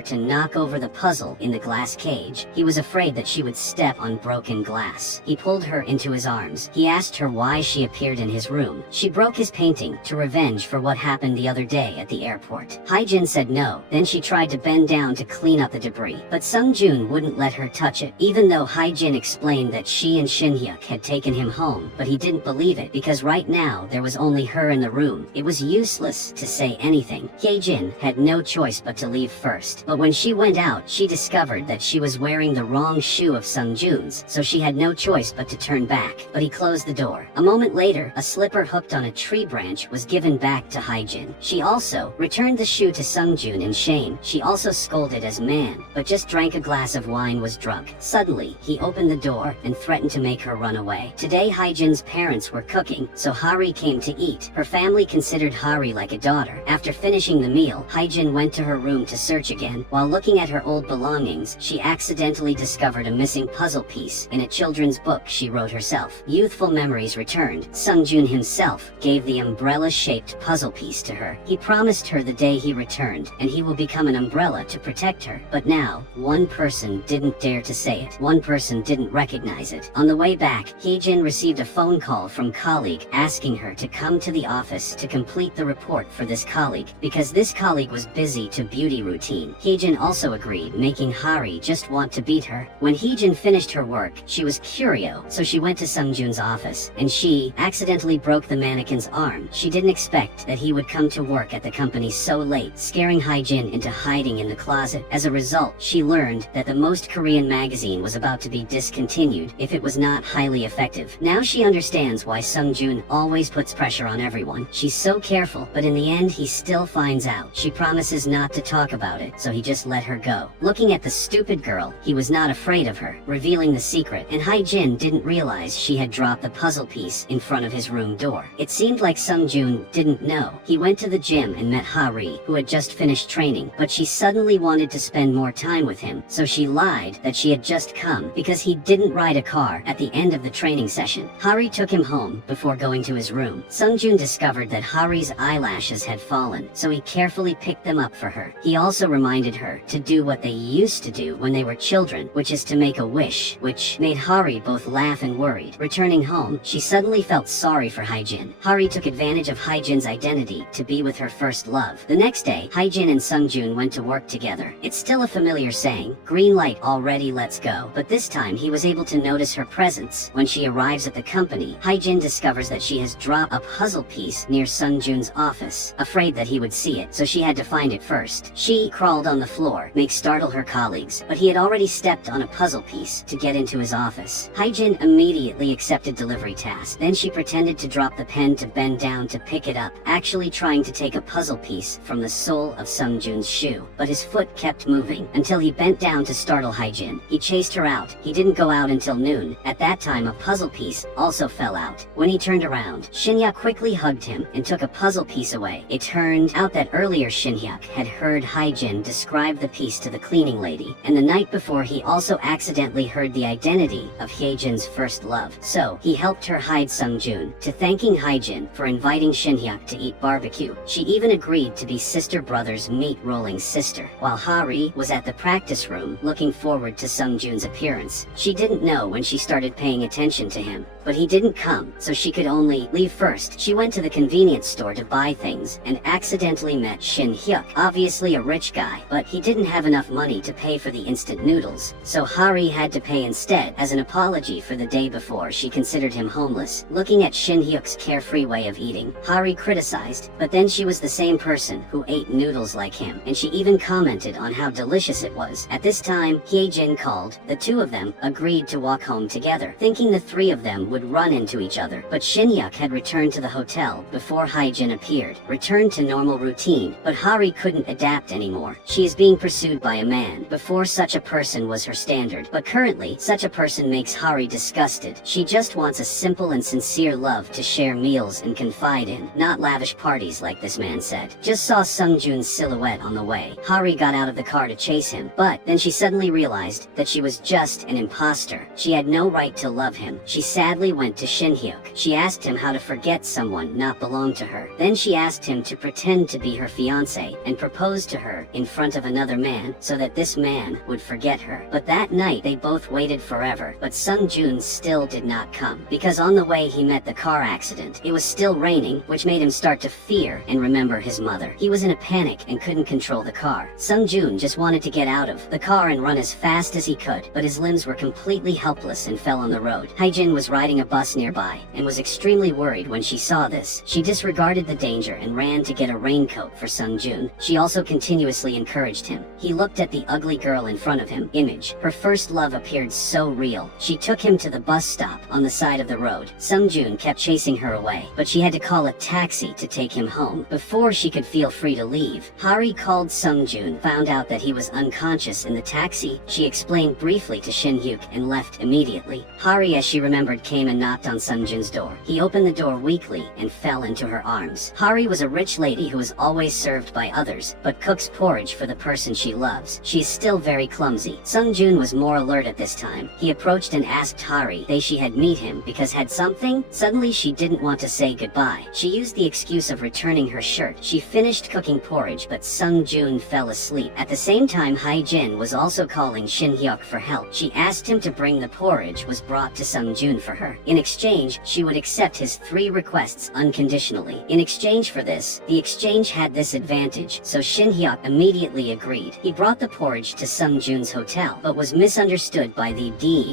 to knock over the puzzle in the glass cage. He was afraid that she would step on broken glass. He pulled her into his arms. He asked her why she appeared in his room. She broke his painting to revenge for what happened the other day at the airport. Haejin said no. Then she tried to bend down to clean up the debris, but Sungjun wouldn't let her touch it, even though Haejin explained that she and Shin-hyuk had taken him home, but he didn't believe it because right now there was only her in the room. It was useless to say anything. Haejin had no choice but to leave first, but when she went out, she discovered that she was wearing the wrong shoe of Sungjun's, so she had no choice but to turn back, but he closed the door. A moment later, a slipper hooked on a tree branch was given back to Haejin. She also returned the shoe to Sungjun in shame. She also scolded as man, but just drank a glass of wine was drunk. Suddenly, he opened the door and threatened to make her run away. Today, Haejin's parents were cooking, so Hari came to eat. Her family considered Hari like a daughter. After finishing the meal, Haejin went to her room to search again. While looking at her old belongings, she accidentally discovered a missing puzzle piece in a children's book she wrote herself. Youthful memories returned. Sungjun himself gave the umbrella-shaped puzzle piece to her. He promised her the day he returned, and he will become an umbrella to protect her. But now, one person didn't dare to say it. One person didn't recognize it. On the way back, Haejin received a phone call from colleague asking her to come to the office to complete the report for this colleague, because this colleague was busy to beauty routine. Haejin also agreed, making Hari just want to beat her. When Haejin finished her work, she was curio, so she went to Sungjun's office, and she accidentally broke the mannequin's arm. She didn't expect that he would come to work at the company so late, scaring Haejin into hiding in the closet. As a result, she learned that the Most Korean magazine was about to be discontinued if it was not highly effective. Now she understands why Sungjun always puts pressure on everyone. She's so careful, but in the end he still finds out. She promises not to talk about it, so he just let her go. Looking at the stupid girl, he was not afraid of her, revealing the secret, and Haejin didn't realize she had dropped the puzzle piece in front of his room door. It seemed like Sungjun didn't know. He went to the gym and met Hari, who had just finished training, but she suddenly wanted to spend more time with him, so she lied that she had just come because he didn't ride a car at the end of the training session. Hari took him home before going to his room. Sungjun discovered that Hari's eyelashes had fallen, so he carefully picked them up for her. He also reminded her to do what they used to do when they were children, which is to make a wish, which made Hari both laugh and worried. Returning home, she suddenly felt sorry for Haejin. Hari took advantage of Haejin's identity to be with her first love. The next day, Haejin and Sungjun went to work together. It's still a familiar saying, green light already, let's go. But this time he was able to notice her presence. When she arrives at the company, Haejin discovers that she has dropped a puzzle piece near Sungjun's office, afraid that he would see it, so she had to find it first. She crawled on the floor, make startle her colleagues, but he had already stepped on a puzzle piece to get into his office. Haejin immediately accepted delivery task. Then she pretended to drop the pen to bend down to pick it up, actually trying to take a puzzle piece from the sole of Sungjun's shoe. But his foot kept moving until he bent down to startle Haejin. He chased her out. He didn't go out until noon. At that time, a puzzle piece also fell out. When he turned around, Shin-hyuk quickly hugged him and took a puzzle piece away. It turned out that earlier Shin-hyuk had heard Haejin describe the piece to the cleaning lady, and the night before he also accidentally heard the identity of Haejin's first love. So he helped her hide Sungjun. To thanking Haejin for inviting Shin-hyuk to eat barbecue, she even agreed to be sister brother's meat rolling sister. While Hari was at the practice room looking forward to Sungjun's appearance, she didn't know when she started paying attention to him. But he didn't come, so she could only leave first. She went to the convenience store to buy things and accidentally met Shin-hyuk, obviously a rich guy, but he didn't have enough money to pay for the instant noodles, so Hari had to pay instead as an apology for the day before she considered him homeless. Looking at Shin-hyuk's carefree way of eating, Hari criticized, but then she was the same person who ate noodles like him, and she even commented on how delicious it was. At this time, Haejin called. The two of them agreed to walk home together, thinking the three of them would run into each other, but Shin-hyuk had returned to the hotel before Haejin appeared, returned to normal routine, but Hari couldn't adapt anymore. She is being pursued by a man. Before, such a person was her standard, but currently, such a person makes Hari disgusted. She just wants a simple and sincere love to share meals and confide in, not lavish parties like this man said. Just saw Sungjun's silhouette on the way. Hari got out of the car to chase him, but then she suddenly realized that she was just an imposter. She had no right to love him. She sadly went to Shin Hyuk. She asked him how to forget someone not belong to her. Then she asked him to pretend to be her fiancé and propose to her in front of another man so that this man would forget her. But that night they both waited forever, but Sung Joon still did not come, because on the way he met the car accident. It was still raining, which made him start to fear and remember his mother. He was in a panic and couldn't control the car. Sung Joon just wanted to get out of the car and run as fast as he could, but his limbs were completely helpless and fell on the road. Haejin was riding a bus nearby and was extremely worried when she saw this. She disregarded the danger and ran to get a raincoat for Sung Joon. She also continuously encouraged him. He looked at the ugly girl in front of him. Image. Her first love appeared so real. She took him to the bus stop on the side of the road. Sung Joon kept chasing her away, but she had to call a taxi to take him home before she could feel free to leave. Hari called Sung Joon, found out that he was unconscious in the taxi. She explained briefly to Shin Hyuk and left immediately. Hari, as she remembered, came and knocked on Sung Joon's door. He opened the door weakly and fell into her arms. Hari was a rich lady who is always served by others, but cooks porridge for the person she loves. She is still very clumsy. Sung Joon was more alert at this time. He approached and asked Hari if she had meet him because had something. Suddenly she didn't want to say goodbye. She used the excuse of returning her shirt. She finished cooking porridge, but Sung Joon fell asleep. At the same time, Haejin was also calling Shin Hyuk for help. She asked him to bring the porridge was brought to Sung Joon for her. In exchange, she would accept his 3 requests unconditionally. In exchange for this, the exchange had this advantage, so Shin Hyuk immediately agreed. He brought the porridge to Sung Joon's hotel, but was misunderstood by the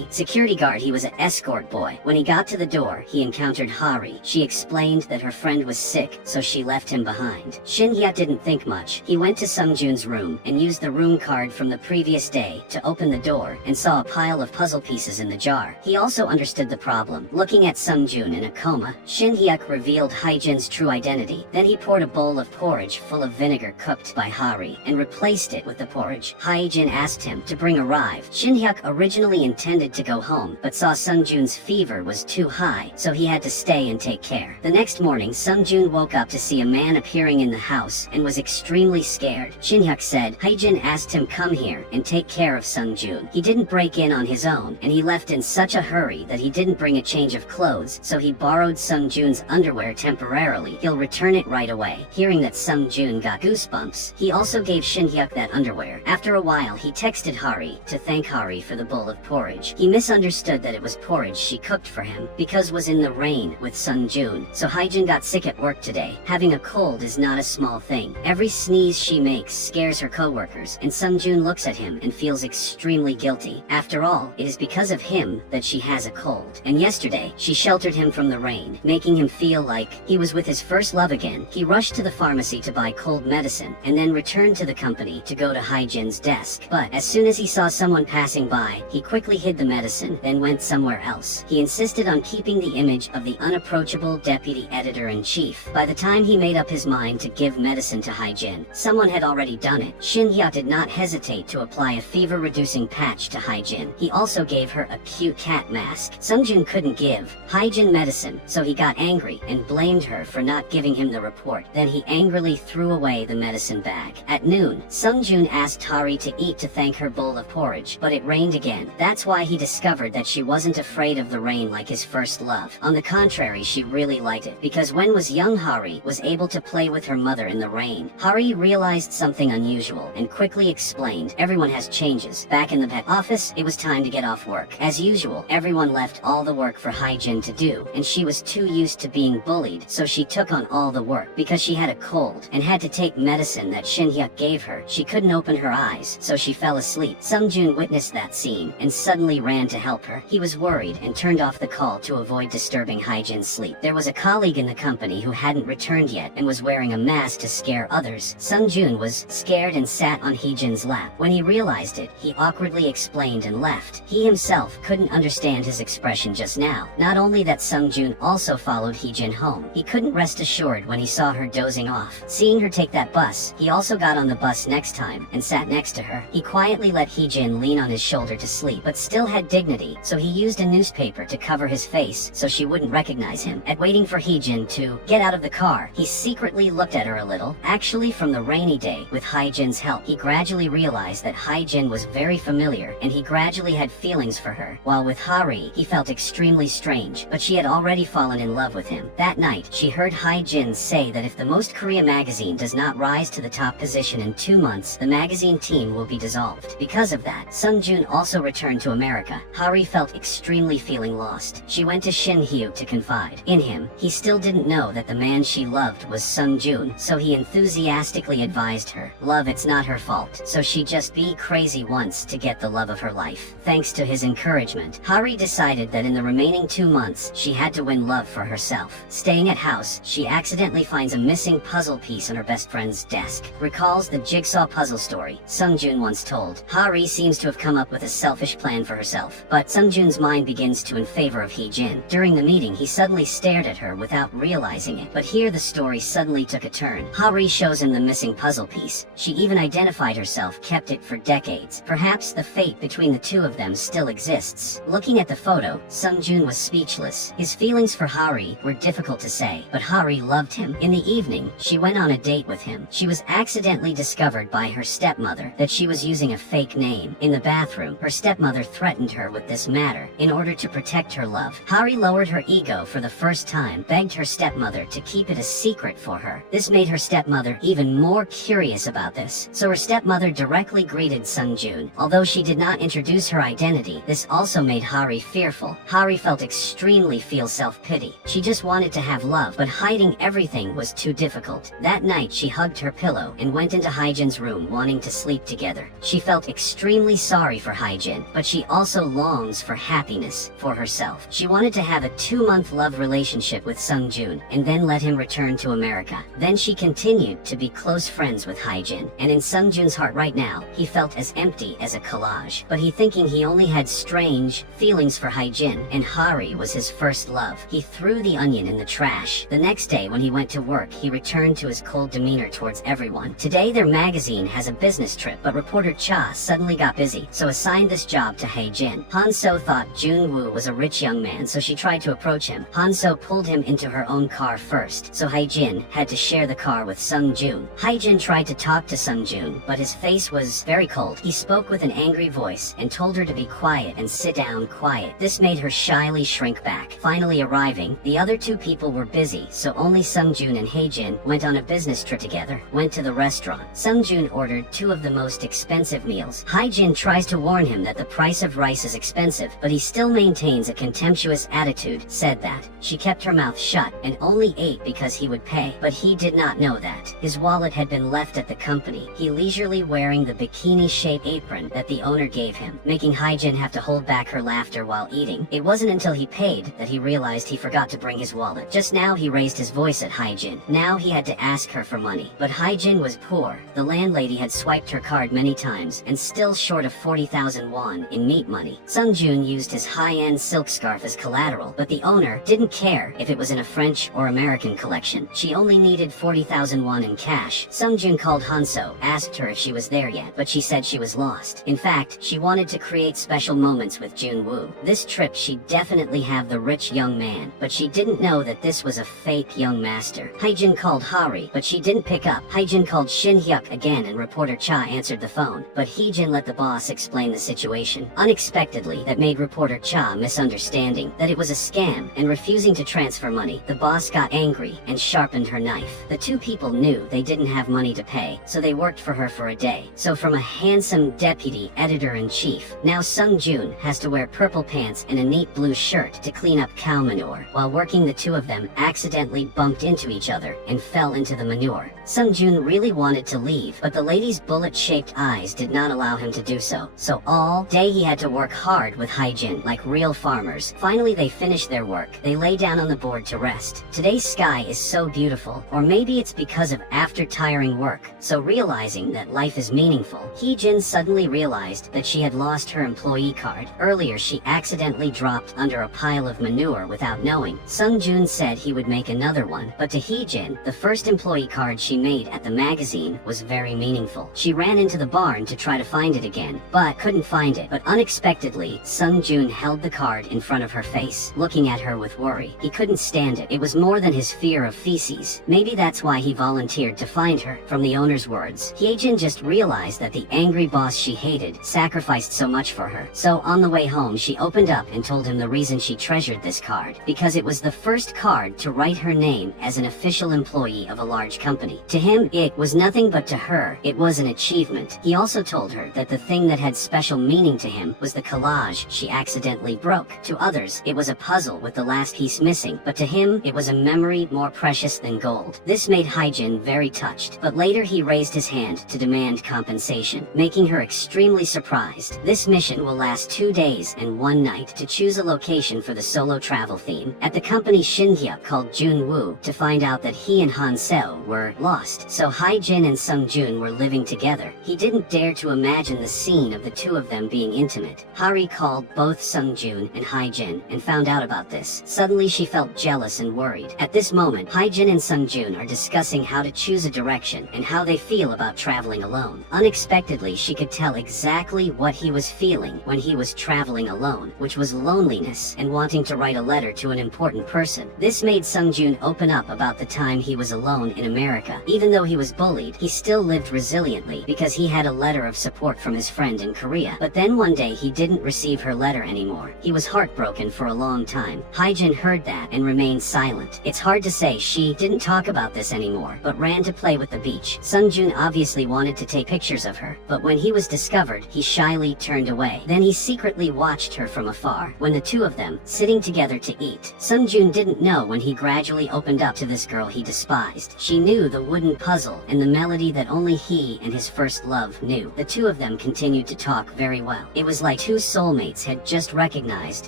security guard. He was an escort boy. When he got to the door, he encountered Hari. She explained that her friend was sick, so she left him behind. Shin Hyuk didn't think much. He went to Sung Joon's room and used the room card from the previous day to open the door and saw a pile of puzzle pieces in the jar. He also understood the problem. Looking at Sung Joon in a coma, Shin Hyuk revealed Haejin's true identity. Then he poured a bowl of porridge full of vinegar cooked by Hari and replaced it with the porridge. Haejin asked him to bring a rive. Shin Hyuk originally intended to go home, but saw Sung Joon's fever was too high, so he had to stay and take care. The next morning, Sung Joon woke up to see a man appearing in the house and was extremely scared. Shin Hyuk said Haejin asked him come here and take care of Sung Joon. He didn't break in on his own, and he left in such a hurry that he didn't bring a change of clothes, so he borrowed Sung Joon's underwear temporarily. He'll return it right away. Hearing that Sung Joon got goosebumps, he also gave Shin Hyuk that underwear. After a while, he texted Hari to thank Hari for the bowl of porridge. He misunderstood that it was porridge she cooked for him because was in the rain with Sung Joon. So Haejin got sick at work today. Having a cold is not a small thing. Every sneeze she makes scares her coworkers, and Sung Joon looks at him and feels extremely guilty. After all, it is because of him that she has a cold. And yesterday, she sheltered him from the rain, making him feel like he was with his first love again. He rushed to the pharmacy to buy cold medicine and then returned to the company to go to Haejin's desk. But as soon as he saw someone passing by, he quickly hid the medicine, then went somewhere else. He insisted on keeping the image of the unapproachable deputy editor-in-chief. By the time he made up his mind to give medicine to Haejin, someone had already done it. Shin Hyuk did not hesitate to apply a fever-reducing patch to Haejin. He also gave her a cute cat mask. Sung Joon couldn't give Haejin medicine, so he got angry and blamed her for not giving him the report. Then he angrily threw away the medicine bag. At noon, Sung Joon asked Hari to eat to thank her bowl of porridge, but it rained again. That's why he discovered that she wasn't afraid of the rain like his first love. On the contrary, she really liked it, because when was young Hari was able to play with her mother in the rain. Hari realized something unusual and quickly explained everyone has changes. Back in the pet office, it was time to get off work. As usual, everyone left all the work for Haejin to do, and she was too used to being bullied, so she took on all the work. Because she had a cold and had to take medicine that Shin Hyuk gave her, she couldn't open her eyes, so she fell asleep. Sung Joon witnessed that scene and suddenly ran to help her. He was worried and turned off the call to avoid disturbing Haejin's sleep. There was a colleague in the company who hadn't returned yet and was wearing a mask to scare others. Sung Joon was scared and sat on Haejin's lap. When he realized it, he awkwardly explained and left. He himself couldn't understand his expression just now. Not only that, Sung Joon also followed Haejin home. He couldn't rest assured when he saw her dozing off. Seeing her take that bus, he also got on the bus next time and sat next to her. He quietly let Haejin lean on his shoulder to sleep, but still had dignity, so he used a newspaper to cover his face so she wouldn't recognize him. At waiting for Haejin to get out of the car, he secretly looked at her a little. Actually, from the rainy day, with Haejin's help, he gradually realized that Haejin was very familiar, and he gradually usually had feelings for her, while with Hari, he felt extremely strange, but she had already fallen in love with him. That night, she heard Hae-jin say that if the Most Korea magazine does not rise to the top position in 2 months, the magazine team will be dissolved. Because of that, Sung-joon also returned to America. Hari felt extremely feeling lost. She went to Shin Hyuk to confide in him. He still didn't know that the man she loved was Sung-joon, so he enthusiastically advised her, "Love, it's not her fault, so she just be crazy once to get the love of her life." Thanks to his encouragement, Hari decided that in the remaining 2 months, she had to win love for herself. Staying at house, she accidentally finds a missing puzzle piece on her best friend's desk. Recalls the jigsaw puzzle story Sung-joon once told. Hari seems to have come up with a selfish plan for herself, but Sung-joon's mind begins to in favor of Hee-jin. During the meeting, he suddenly stared at her without realizing it, but here the story suddenly took a turn. Hari shows him the missing puzzle piece. She even identified herself, kept it for decades. Perhaps the fate between the two of them still exists. Looking at the photo, Sung-joon was speechless. His feelings for Hari were difficult to say, but Hari loved him. In the evening, she went on a date with him. She was accidentally discovered by her stepmother that she was using a fake name. In the bathroom, her stepmother threatened her with this matter. In order to protect her love, Hari lowered her ego for the first time, begged her stepmother to keep it a secret for her. This made her stepmother even more curious about this, so her stepmother directly greeted Sung-joon. Although she did not introduce her identity, this also made Hari fearful. Hari felt extremely self-pity. She just wanted to have love, but hiding everything was too difficult. That night, she hugged her pillow and went into Hae-jin's room wanting to sleep together. She felt extremely sorry for Hae-jin, but she also longs for happiness for herself. She wanted to have a 2-month love relationship with Sung-joon and then let him return to America. Then she continued to be close friends with Hae-jin, and in Sung-joon's heart right now, he felt as empty as a collage. But he thinking he only had strange feelings for Hae-jin, and Hari was his first love. He threw the onion in the trash. The next day when he went to work, he returned to his cold demeanor towards everyone. Today their magazine has a business trip, but reporter Cha suddenly got busy, so assigned this job to Hae-jin. Han-so thought Jun-woo was a rich young man, so she tried to approach him. Han-so pulled him into her own car first, so Hae-jin had to share the car with Sung-joon. Hae-jin tried to talk to Sung-joon, but his face was very cold. He spoke with an angry voice and told her to be quiet and sit down quiet. This made her shyly shrink back. Finally arriving, the other two people were busy, so only Sung-joon and Hae-jin went on a business trip together, went to the restaurant. Sung-joon ordered 2 of the most expensive meals. Hae-jin tries to warn him that the price of rice is expensive, but he still maintains a contemptuous attitude, said that. She kept her mouth shut and only ate because he would pay, but he did not know that. His wallet had been left at the company. He leisurely wearing the bikini-shaped apron that the owner gave him, making Hae-jin have to hold back her laughter while eating. It wasn't until he paid that he realized he forgot to bring his wallet. Just now he raised his voice at Hae-jin. Now he had to ask her for money. But Hae-jin was poor. The landlady had swiped her card many times and still short of 40,000 won in meat money. Sung-joon used his high-end silk scarf as collateral, but the owner didn't care if it was in a French or American collection. She only needed 40,000 won in cash. Sung-joon called Han-so, asked her if she was there yet, but she said she was lost. In fact, she wanted to create special moments with Jun-woo. This trip she'd definitely have the rich young man, but she didn't know that this was a fake young master. Hae-jin called Hari, but she didn't pick up. Hae-jin called Shin Hyuk again and reporter Cha answered the phone, but Hee-jin let the boss explain the situation. Unexpectedly, that made reporter Cha misunderstanding that it was a scam and refusing to transfer money. The boss got angry and sharpened her knife. The two people knew they didn't have money to pay, so they worked for her for a day. So from a handsome deputy editor-in-chief, now Sung-joon has to wear purple pants and a neat blue shirt to clean up cow manure. While working, the two of them accidentally bumped into each other and fell into the manure. Sung-joon really wanted to leave, but the lady's bullet-shaped eyes did not allow him to do so. So all day he had to work hard with Hae-jin like real farmers. Finally they finished their work. They lay down on the board to rest. Today's sky is so beautiful, or maybe it's because of after tiring work. So realizing that life is meaningful, Hee-jin suddenly realized that she had lost her employee card. Earlier she accidentally dropped under a pile of manure without knowing. Sung-joon said he would make another one, but to Hee-jin, the first employee card she made at the magazine was very meaningful. She ran into the barn to try to find it again, but couldn't find it. But unexpectedly, Sung-joon held the card in front of her face, looking at her with worry. He couldn't stand it. It was more than his fear of feces. Maybe that's why he volunteered volunteered to find her. From the owner's words, Hyejin just realized that the angry boss she hated sacrificed so much for her. So on the way home, she opened up and told him the reason she treasured this card, because it was the first card to write her name as an official employee of a large company. To him, it was nothing, but to her, it was an achievement. He also told her that the thing that had special meaning to him was the collage she accidentally broke. To others, it was a puzzle with the last piece missing, but to him, it was a memory more precious than gold. This made Hyejin very touched, but later he raised his hand to demand compensation, making her extremely surprised. This mission will last 2 days and 1 night to choose a location for the solo travel theme. At the company, Shinhyuk called Junwoo to find out that he and Han Seo were lost, so Hyejin and Sungjun were living together. He didn't dare to imagine the scene of the two of them being intimate. Hari called both Sungjun and Hyejin and found out about this. Suddenly she felt jealous and worried. At this moment, Hyejin and Sungjun are discussing how to choose a direction and how they feel about traveling alone. Unexpectedly, she could tell exactly what he was feeling when he was traveling alone, which was loneliness and wanting to write a letter to an important person. This made Sungjun open up about the time he was alone in America. Even though he was bullied, he still lived resiliently because he had a letter of support from his friend in Korea. But then one day he didn't receive her letter anymore. He was heartbroken for a long time. Hyejin heard that and remained silent. It's hard to say she didn't talk about this anymore, but ran to play with the beach. Sungjun obviously wanted to take pictures of her, but when he was discovered, he shyly turned away. Then he secretly watched her from afar, when the two of them, sitting together to eat. Sungjun didn't know when he gradually opened up to this girl he despised. She knew the wooden puzzle and the melody that only he and his first love knew. The two of them continued to talk very well. It was like two soulmates had just recognized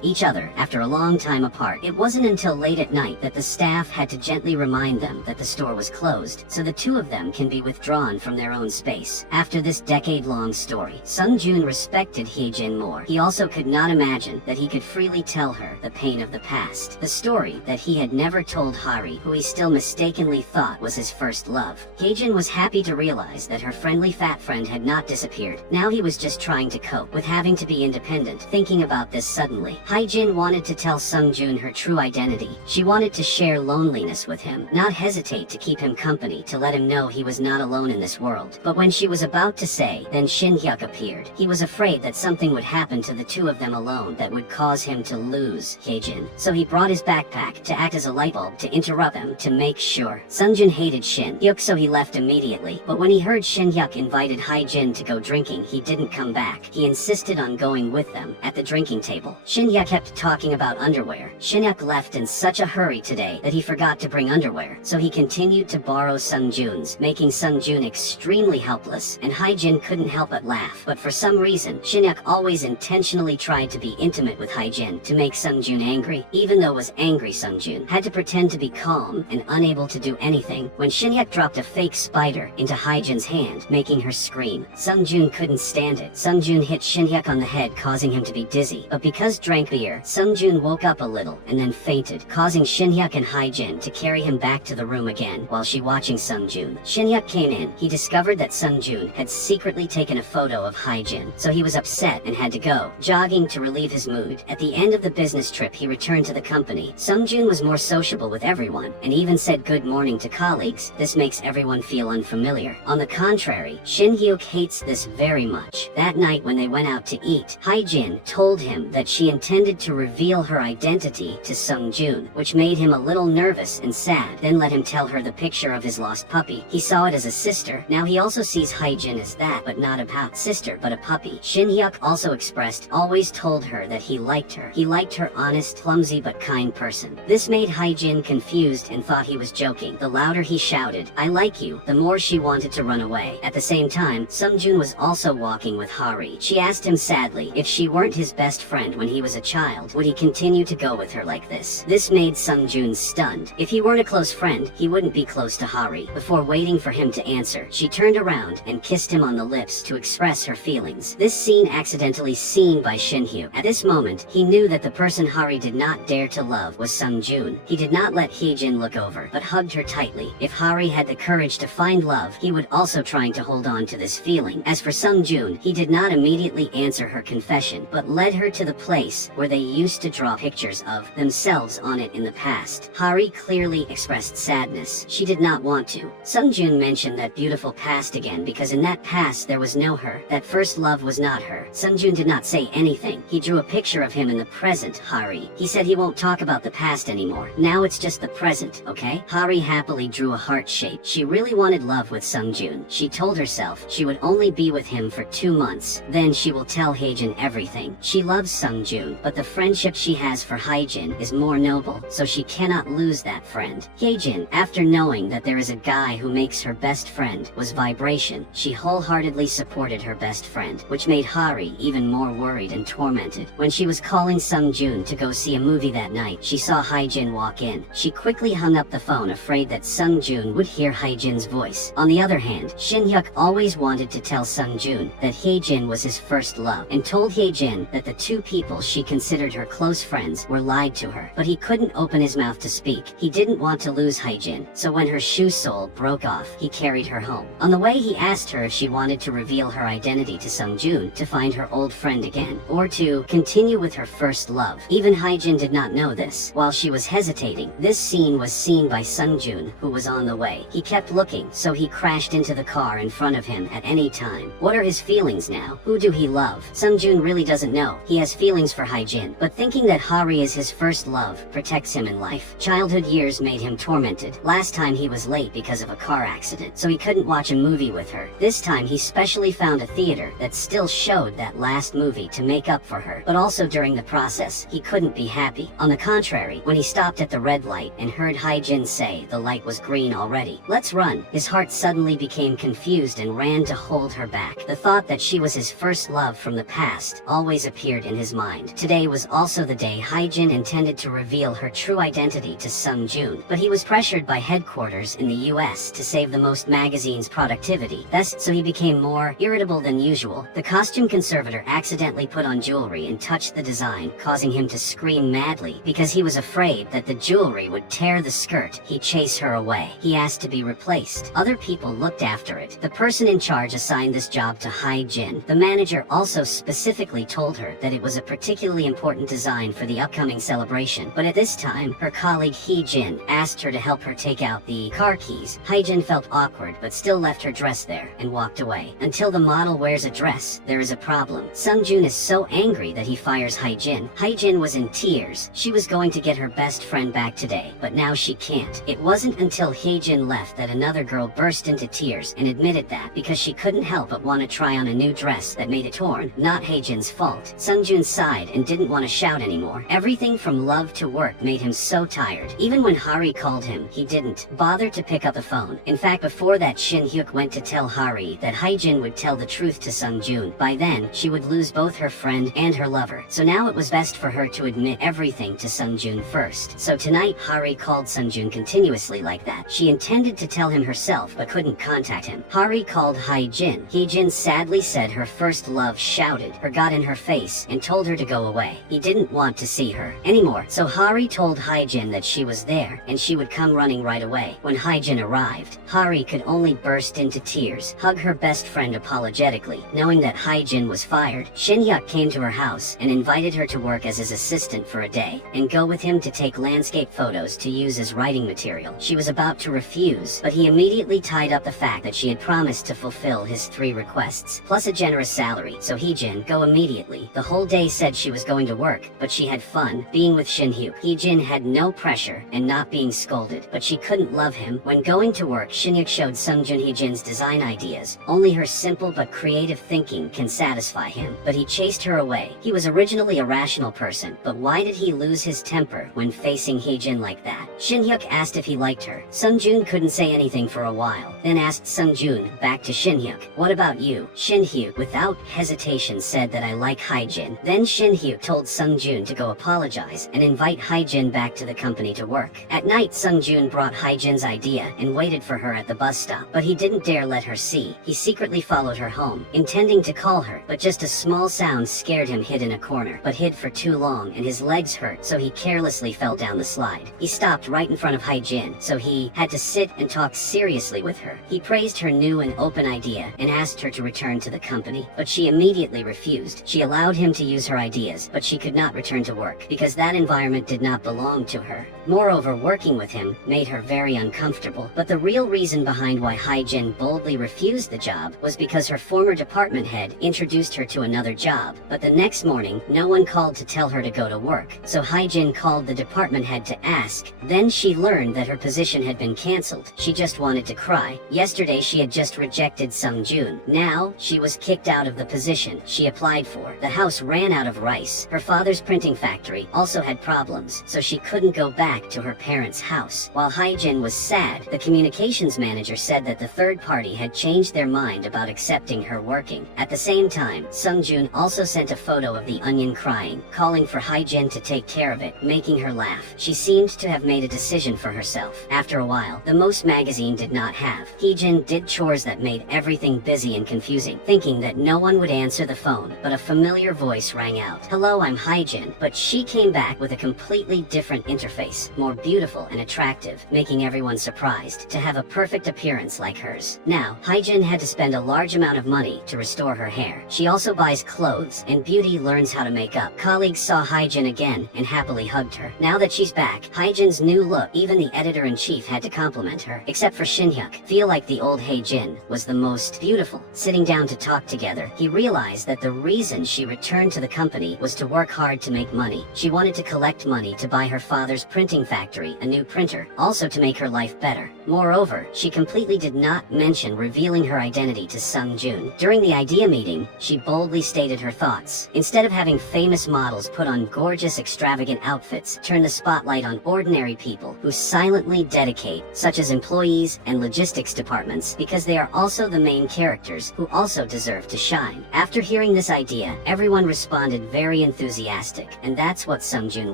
each other after a long time apart. It wasn't until late at night that the staff had to gently remind them that the store was closed, so the two of them can be withdrawn from their own space. After this decade-long story, Sungjun respected Hyejin more. He also could not imagine that he could freely tell her the pain of the past, the story that he had never told Hari, who he still mistakenly thought was his first love. Hyejin was happy to realize that her friendly fat friend had not disappeared. Now he was just trying to cope with having to be independent. Thinking about this suddenly, Hyejin wanted to tell Sungjun her true identity. She wanted to share loneliness with him, not hesitate to keep him company, to let him know he was not alone in this world. But when she was about to say, then Shinhyuk appeared. He was afraid that something would happen to the two of them alone that would cause him to lose Hyejin. So he brought his backpack to act as a light bulb to interrupt them to make sure. Sungjun hated Shinhyuk, so he left immediately. But when he heard Shinhyuk invited Hyejin to go drinking, he didn't come back. He insisted on going with them at the drinking table. Shinhyuk kept talking about underwear. Shinhyuk left in such a hurry today that he forgot to bring underwear, so he continued to borrow Sungjun's, making Sungjun extremely helpless, and Hyejin couldn't help but laugh. But for some reason, Shinhyuk always intentionally tried to be intimate with Hyejin to make Sungjun angry. Even though was angry, Sungjun had to pretend to be calm and unable to do anything when Shinhyuk dropped a fake spider into Hyejin's hand, making her scream. Sungjun couldn't stand it. Sungjun hit Shinhyuk on the head, causing him to be dizzy. But because drank beer, Sungjun woke up a little and then fainted, causing Shinhyuk and Hyejin to carry him back to the room again while she watching Sungjun. Shinhyuk came in. He discovered that Sungjun had secretly taken a photo of Hyejin, so he was upset and had to go jogging to relieve his mood. At the end of the business trip, he returned to the company. Sungjun was more sociable with everyone and even said good morning to colleagues. This makes everyone feel unfamiliar. On the contrary, Shinhyuk hates this very much. That night when they went out to eat, Hyejin told him that she intended to reveal her identity to Sungjun, which made him a little nervous and sad. Then let him tell her the picture of his lost puppy. He saw it as a sister. Now he also sees Hyejin as that, but not a sister, but a puppy. Shinhyuk also expressed, always told her that he liked her. He liked her honest, clumsy, but kind person. This made Hyejin confused and thought he was joking. The louder he shouted, "I like you," the more she wanted to run away. At the same time, Sungjun was also walking with Hari. She asked him sadly if she weren't his best friend when he was a child, would he continue to go with her like this? This made Sungjun stunned. If he weren't a close friend, he wouldn't be close to Hari. Before waiting for him to answer, she turned around and kissed him on the lips to express her feelings. This scene accidentally seen by Shinhyuk. At this moment, he knew that the person Hari did not dare to love was Sungjun. He did not let Hyejin look over, but hugged her tightly. If Hari had the courage to find love, he would also trying to hold on to this feeling. As for Sungjun, he did not immediately answer her confession, but led her to the place where they used to draw pictures of themselves on it in the past. Hari clearly expressed sadness. She did not want want to. Sungjun mentioned that beautiful past again because in that past there was no her. That first love was not her. Sungjun did not say anything. He drew a picture of him in the present, Hari. He said he won't talk about the past anymore. Now it's just the present, okay? Hari happily drew a heart shape. She really wanted love with Sungjun. She told herself she would only be with him for 2 months. Then she will tell Haejin everything. She loves Sungjun, but the friendship she has for Haejin is more noble, so she cannot lose that friend. Haejin, after knowing that there is a guy who makes her best friend, was vibration. She wholeheartedly supported her best friend, which made Hari even more worried and tormented. When she was calling Sungjun to go see a movie that night, she saw Haejin walk in. She quickly hung up the phone, afraid that Sungjun would hear Haejin's voice. On the other hand, Shin-hyuk always wanted to tell Sungjun that Haejin was his first love, and told Haejin that the two people she considered her close friends were lied to her. But he couldn't open his mouth to speak. He didn't want to lose Haejin, so when her shoe sole broke off, he carried her home. On the way, he asked her if she wanted to reveal her identity to Sungjun to find her old friend again, or to continue with her first love. Even Haejin did not know this. While she was hesitating, this scene was seen by Sungjun, who was on the way. He kept looking, so he crashed into the car in front of him at any time. What are his feelings now? Who do he love? Sungjun really doesn't know. He has feelings for Haejin, but thinking that Hari is his first love protects him in life. Childhood years made him tormented. Last time he was late because of a car accident, so he couldn't watch a movie with her. This time he specially found a theater that still showed that last movie to make up for her, but also during the process, he couldn't be happy. On the contrary, when he stopped at the red light and heard Haejin say the light was green already, "Let's run," his heart suddenly became confused and ran to hold her back. The thought that she was his first love from the past always appeared in his mind. Today was also the day Haejin intended to reveal her true identity to Sungjun, but he was pressured by headquarters in the US to save the Most magazine's productivity. Thus, so he became more irritable than usual. The costume conservator accidentally put on jewelry and touched the design, causing him to scream madly because he was afraid that the jewelry would tear the skirt. He chased her away. He asked to be replaced. Other people looked after it. The person in charge assigned this job to Haejin. The manager also specifically told her that it was a particularly important design for the upcoming celebration, but at this time, her colleague Haejin asked her to help her take out the car keys. Haejin felt awkward but still left her dress there and walked away. Until the model wears a dress, there is a problem. Sungjun is so angry that he fires Haejin. Haejin was in tears. She was going to get her best friend back today, but now she can't. It wasn't until Haejin left that another girl burst into tears and admitted that because she couldn't help but want to try on a new dress that made it torn. Not Haejin's fault. Sungjun sighed and didn't want to shout anymore. Everything from love to work made him so tired. Even when Hari called him, he didn't bother to pick up the phone. In fact, before that, Shin-hyuk went to tell Hari that Haejin would tell the truth to Sungjun. By then, she would lose both her friend and her lover. So now it was best for her to admit everything to Sungjun first. So tonight, Hari called Sungjun continuously like that. She intended to tell him herself, but couldn't contact him. Hari called Haejin. Haejin sadly said her first love shouted, or got in her face, and told her to go away. He didn't want to see her anymore. So Hari told Haejin that she was there, and she would come running right away. When Haejin arrived, Hari could only burst into tears, hug her best friend apologetically. Knowing that Haejin was fired, Shin-hyuk came to her house and invited her to work as his assistant for a day, and go with him to take landscape photos to use as writing material. She was about to refuse, but he immediately tied up the fact that she had promised to fulfill his 3 requests, plus a generous salary. So Haejin go immediately. The whole day said she was going to work, but she had fun being with Shin-hyuk. Haejin had no pressure and not being scolded, but she couldn't love him. When going to work, Shin-hyuk showed Sungjun Haejin's design ideas. Only her simple but creative thinking can satisfy him, but he chased her away. He was originally a rational person, but why did he lose his temper when facing Haejin like that? Shin-hyuk asked if he liked her. Sungjun couldn't say anything for a while, then asked Sungjun back to Shin-hyuk, "What about you?" Shin-hyuk, without hesitation, said that I like Haejin. Then Shin-hyuk told Sungjun to go apologize and invite Haejin back to the company to work. At night, Sungjun brought Haejin's idea and waited for her at the bus stop, but he didn't dare let her see. He secretly followed her home, intending to call her, but just a small sound scared him. Hid in a corner, but hid for too long and his legs hurt, so he carelessly fell down the slide. He stopped right in front of Haejin, so he had to sit and talk seriously with her. He praised her new and open idea and asked her to return to the company, but she immediately refused. She allowed him to use her ideas, but she could not return to work because that environment did not belong to her. Moreover, working with him made her very uncomfortable. uncomfortable, but the real reason behind why Hae-jin boldly refused the job was because her former department head introduced her to another job, but the next morning, no one called to tell her to go to work, so Hae-jin called the department head to ask. Then she learned that her position had been cancelled. She just wanted to cry. Yesterday she had just rejected Sung-joon. Now, she was kicked out of the position she applied for. The house ran out of rice. Her father's printing factory also had problems, so she couldn't go back to her parents' house. While Hae-jin was sad, the communications manager said that the third party had changed their mind about accepting her working. At the same time, Sung-joon also sent a photo of the onion crying, calling for Hae-jin to take care of it, making her laugh. She seemed to have made a decision for herself. After a while, the Most magazine did not have. Hae-jin did chores that made everything busy and confusing, thinking that no one would answer the phone, but a familiar voice rang out. "Hello, I'm Hae-jin," but she came back with a completely different interface, more beautiful and attractive, making everyone surprised to have a perfect appearance like hers. Now, Hae-jin had to spend a large amount of money to restore her hair. She also buys clothes, and Beauty learns how to make up. Colleagues saw Hae-jin again and happily hugged her. Now that she's back, Hae-jin's new look, even the editor-in-chief had to compliment her. Except for Shin-hyuk, feel like the old Hae-jin was the most beautiful. Sitting down to talk together, he realized that the reason she returned to the company was to work hard to make money. She wanted to collect money to buy her father's printing factory a new printer, also to make her life better. Moreover, she completely did not mention revealing her identity to Sung-joon. During the idea meeting, she boldly stated her thoughts. Instead of having famous models put on gorgeous, extravagant outfits, turn the spotlight on ordinary people who silently dedicate, such as employees and logistics departments, because they are also the main characters who also deserve to shine. After hearing this idea, everyone responded very enthusiastic, and that's what Sung-joon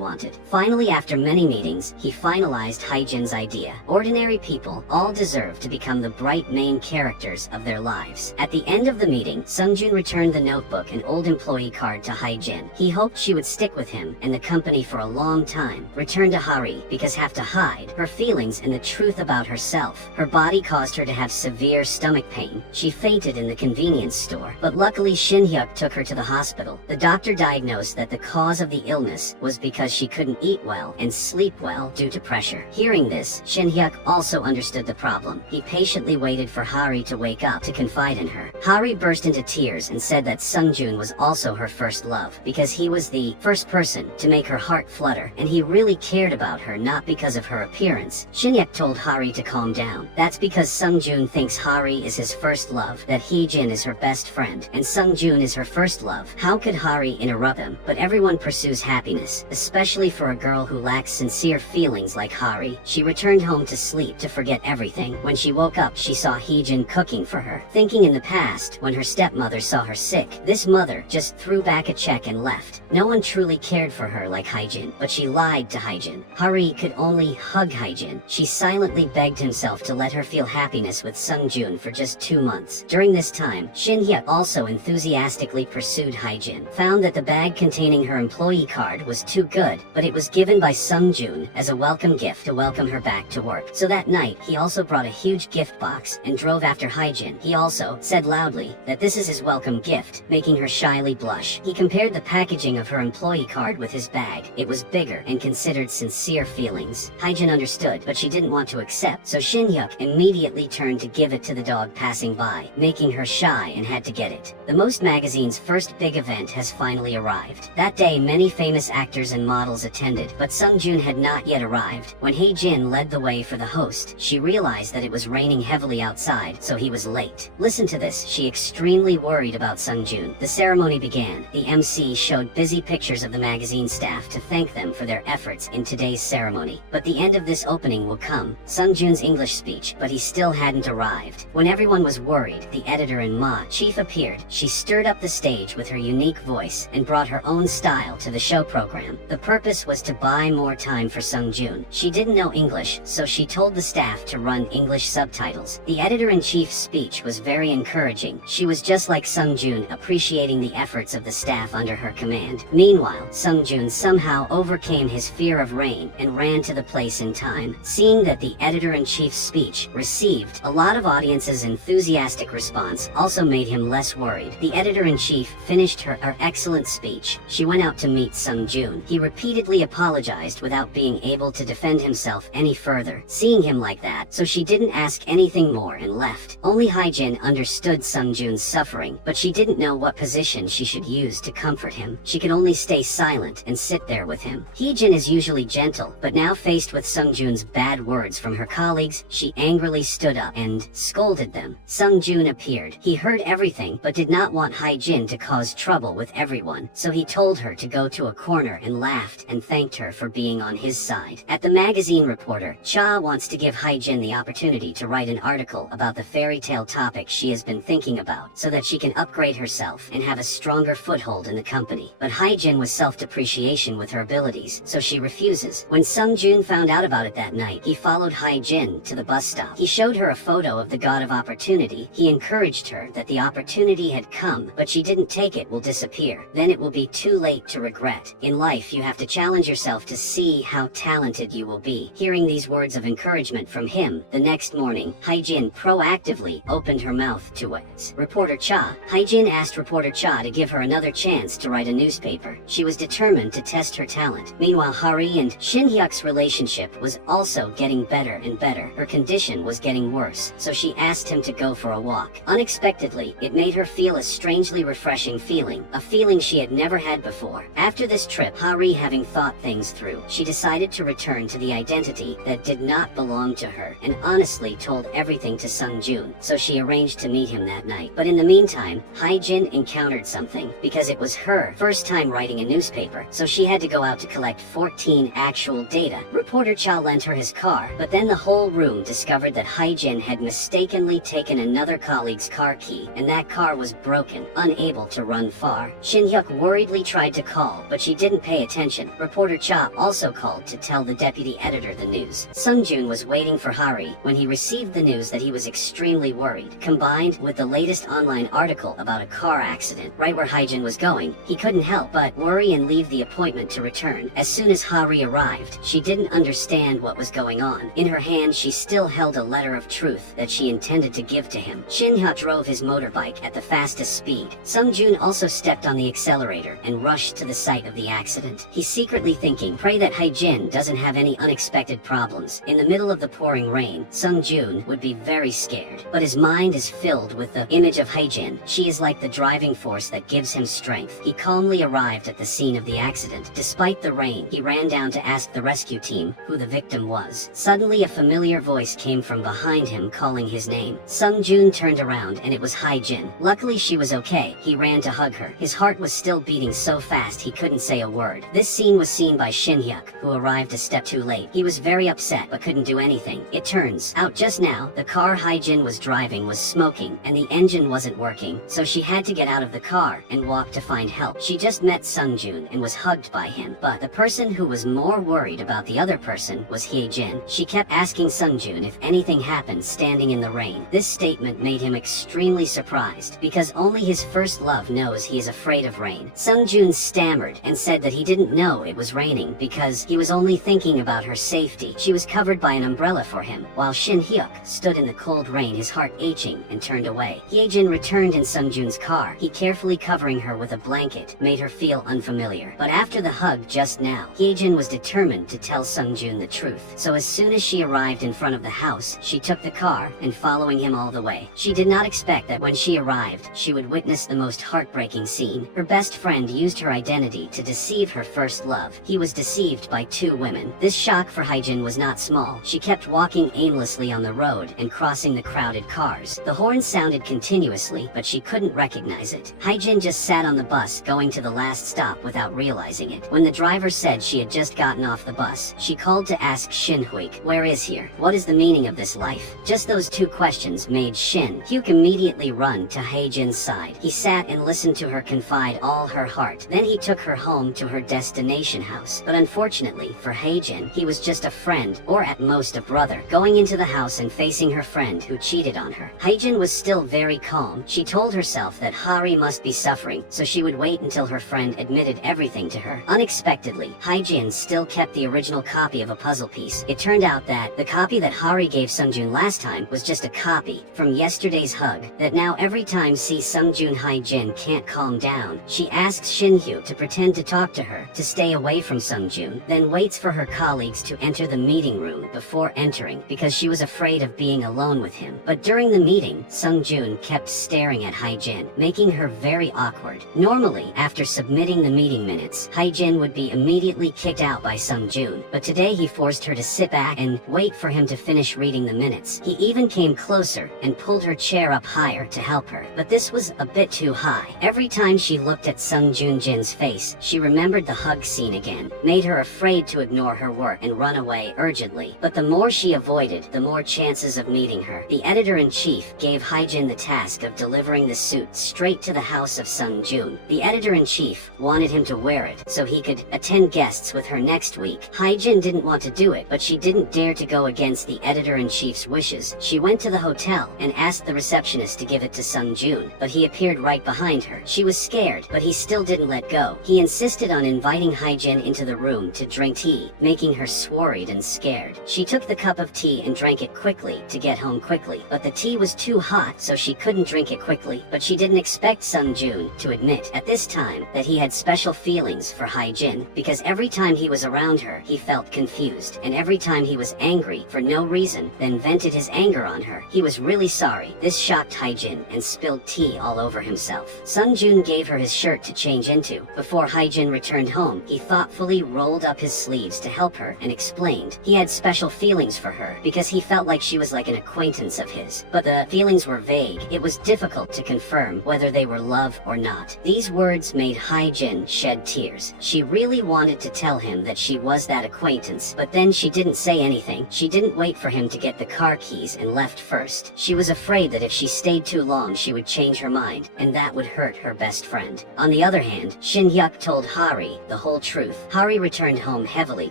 wanted. Finally, after many meetings, he finalized Hae-jin's idea. Ordinary people all deserve to become the bright main characters of their lives. At the end of the meeting, Sung-joon returned the notebook and old employee card to Hae-jin. He hoped she would stick with him and the company for a long time. Return to Hari, because have to hide her feelings and the truth about herself. Her body caused her to have severe stomach pain. She fainted in the convenience store, but luckily Shin-hyuk took her to the hospital. The doctor diagnosed that the cause of the illness was because she couldn't eat well and sleep well due to pressure. Hearing this, Shin-hyuk also understood the problem. He patiently waited for Hari to wake up to confide in her. Hari burst into tears and said that Sung-joon was also her first love, because he was the first person to make her heart flutter, and he really cared about her not because of her appearance. Shin-hyuk told Hari to calm down. That's because Sung-joon thinks Hari is his first love, that Hae-jin is her best friend, and Sung-joon is her first love. How could Hari interrupt him? But everyone pursues happiness, especially for a girl who lacks sincere feelings like Hari. She returned home to sleep to forget everything. When she woke up, she saw Hae-jin cooking for her. Thinking in the past, when her stepmother saw her sick, this mother just threw back a check and left. No one truly cared for her like Hae-jin, but she lied to Hae-jin. Hari could only hug Hae-jin. She silently begged himself to let her feel happiness with Sung-joon for just 2 months. During this time, Shin-hyuk also enthusiastically pursued Hae-jin, found that the bag containing her employee card was too good, but it was given by Sung-joon as a welcome gift to welcome her back to work. So that night, he also brought a huge gift box and drove after Hae-jin. He also said loudly that this is his welcome gift, making her shyly blush. He compared the packaging of her employee card with his bag. It was bigger and considered sincere feelings. Hae-jin understood, but she didn't want to accept, so Shin-hyuk immediately turned to give it to the dog passing by, making her shy and had to get it. The Most magazine's first big event has finally arrived. That day, many famous actors and models attended, but Sung-joon had not yet arrived. When Hae-jin led the way for the host, she realized that it was raining heavily outside, so he was late. Listen to this, she extremely worried about Sung-joon. The ceremony began. The MC showed busy pictures of the magazine staff to thank them for their efforts in today's ceremony. But the end of this opening will come. Sung-joon's English speech, but he still hadn't arrived. When everyone was worried, the editor and Ma chief appeared. She stirred up the stage with her unique voice and brought her own style to the show program. The purpose was to buy more time for Sung-joon. She didn't know English, so she told the staff to run English subtitles. The editor-in-chief's speech was very encouraging. She was just like Sung-joon, appreciating the efforts of the staff under her command. Meanwhile, Sung-joon somehow overcame his fear of rain and ran to the place in time. Seeing that the editor-in-chief's speech received a lot of audience's enthusiastic response also made him less worried. The editor-in-chief finished her excellent speech. She went out to meet Sung-joon. He repeatedly apologized without being able to defend himself any further. Seeing treating him like that, so she didn't ask anything more and left. Only Haejin understood Sungjun's suffering, but she didn't know what position she should use to comfort him. She could only stay silent and sit there with him. Haejin is usually gentle, but now faced with Sungjun's bad words from her colleagues, she angrily stood up and scolded them. Sungjun appeared. He heard everything, but did not want Haejin to cause trouble with everyone, so he told her to go to a corner and laughed and thanked her for being on his side. At the magazine reporter, Cha wants to give Haejin the opportunity to write an article about the fairy tale topic she has been thinking about, so that she can upgrade herself and have a stronger foothold in the company. But Haejin was self-depreciation with her abilities, so she refuses. When Sungjun found out about it that night, he followed Haejin to the bus stop. He showed her a photo of the god of opportunity. He encouraged her that the opportunity had come, but she didn't take it will disappear. Then it will be too late to regret. In life, you have to challenge yourself to see how talented you will be. Hearing these words of encouragement from him, the next morning, Haejin proactively opened her mouth to it. Reporter Cha. Haejin asked Reporter Cha to give her another chance to write a newspaper. She was determined to test her talent. Meanwhile, Hari and Shin Hyuk's relationship was also getting better and better. Her condition was getting worse, so she asked him to go for a walk. Unexpectedly, it made her feel a strangely refreshing feeling, a feeling she had never had before. After this trip, Hari having thought things through, she decided to return to the identity that did not belong to her, and honestly told everything to Sungjun, so she arranged to meet him that night. But in the meantime, Haejin encountered something, because it was her first time writing a newspaper, so she had to go out to collect 14 actual data. Reporter Cha lent her his car, but then the whole room discovered that Haejin had mistakenly taken another colleague's car key, and that car was broken, unable to run far. Shin Hyuk worriedly tried to call, but she didn't pay attention. Reporter Cha also called to tell the deputy editor the news. Sungjun was waiting for Hari when he received the news that he was extremely worried. Combined with the latest online article about a car accident right where Haejin was going, he couldn't help but worry and leave the appointment to return. As soon as Hari arrived, she didn't understand what was going on. In her hand, she still held a letter of truth that she intended to give to him. Shin Hyuk drove his motorbike at the fastest speed. Sungjun also stepped on the accelerator and rushed to the site of the accident. He's secretly thinking, pray that Haejin doesn't have any unexpected problems. In the middle of the pouring rain, Sungjun would be very scared, but his mind is filled with the image of Haejin. She is like the driving force that gives him strength. He calmly arrived at the scene of the accident. Despite the rain, he ran down to ask the rescue team who the victim was. Suddenly, a familiar voice came from behind him calling his name. Sungjun turned around and it was Haejin. Luckily, she was okay. He ran to hug her. His heart was still beating so fast he couldn't say a word. This scene was seen by Shin Hyuk, who arrived a step too late. He was very upset but couldn't do anything. It turns out just now, the car Haejin was driving was smoking and the engine wasn't working, so she had to get out of the car and walk to find help. She just met Sungjun and was hugged by him, but the person who was more worried about the other person was Haejin. She kept asking Sungjun if anything happened standing in the rain. This statement made him extremely surprised, because only his first love knows he is afraid of rain. Sungjun stammered and said that he didn't know it was raining because he was only thinking about her safety. She was covered by an umbrella for him, while Shin Hyuk stood in the cold rain, his heart aching, and turned away. Haejin returned in Sungjun's car. He carefully covering her with a blanket made her feel unfamiliar. But after the hug just now, Haejin was determined to tell Sungjun the truth. So as soon as she arrived in front of the house, she took the car and following him all the way. She did not expect that when she arrived, she would witness the most heartbreaking scene. Her best friend used her identity to deceive her first love. He was deceived by two women. This shock for Haejin was not small. She kept walking aimlessly on the road and crossing the crowded cars. The horn sounded continuously, but she couldn't recognize it. Haejin just sat on the bus going to the last stop without realizing it. When the driver said she had just gotten off the bus, she called to ask Shin Hyuk, where is here? What is the meaning of this life? Just those two questions made Shin Hyuk immediately run to Haejin's side. He sat and listened to her confide all her heart. Then he took her home to her destination house. But unfortunately for Haejin, he was just a friend, or at most a brother. Going into the house and facing her friend who cheated on her, Haejin was still very calm. She told herself that Hari must be suffering, so she would wait until her friend admitted everything to her. Unexpectedly, Haejin still kept the original copy of a puzzle piece. It turned out that the copy that Hari gave Sungjun last time was just a copy from yesterday's hug, that now every time sees Sungjun. Haejin can't calm down. She asks Shin Hyuk to pretend to talk to her, to stay away from Sungjun, then waits for her colleagues to enter the meeting room before before entering because she was afraid of being alone with him. But during the meeting, Sung-joon kept staring at Hae-jin, making her very awkward. Normally, after submitting the meeting minutes, Hae-jin would be immediately kicked out by Sung-joon, but today he forced her to sit back and wait for him to finish reading the minutes. He even came closer and pulled her chair up higher to help her, but this was a bit too high. Every time she looked at Sung-joon-jin's face, she remembered the hug scene again, made her afraid to ignore her work and run away urgently. But the more she avoided, the more chances of meeting her. The editor-in-chief gave Hae-jin the task of delivering the suit straight to the house of Sung-joon. The editor-in-chief wanted him to wear it so he could attend guests with her next week. Hae-jin didn't want to do it, but she didn't dare to go against the editor-in-chief's wishes. She went to the hotel and asked the receptionist to give it to Sung-joon, but he appeared right behind her. She was scared, but he still didn't let go. He insisted on inviting Hae-jin into the room to drink tea, making her worried and scared. She took the cup of tea and drank it quickly to get home quickly, but the tea was too hot, so she couldn't drink it quickly. But she didn't expect Sung-joon to admit at this time that he had special feelings for Hae-jin, because every time he was around her, he felt confused, and every time he was angry for no reason, then vented his anger on her. He was really sorry. This shocked Hae-jin and spilled tea all over himself. Sung-joon gave her his shirt to change into. Before Hae-jin returned home, he thoughtfully rolled up his sleeves to help her and explained he had special feelings for her because he felt like she was like an acquaintance of his. But the feelings were vague. It was difficult to confirm whether they were love or not. These words made Hae-jin shed tears. She really wanted to tell him that she was that acquaintance, but then she didn't say anything. She didn't wait for him to get the car keys and left first. She was afraid that if she stayed too long she would change her mind, and that would hurt her best friend. On the other hand, Shin-hyuk told Hari the whole truth. Hari returned home heavily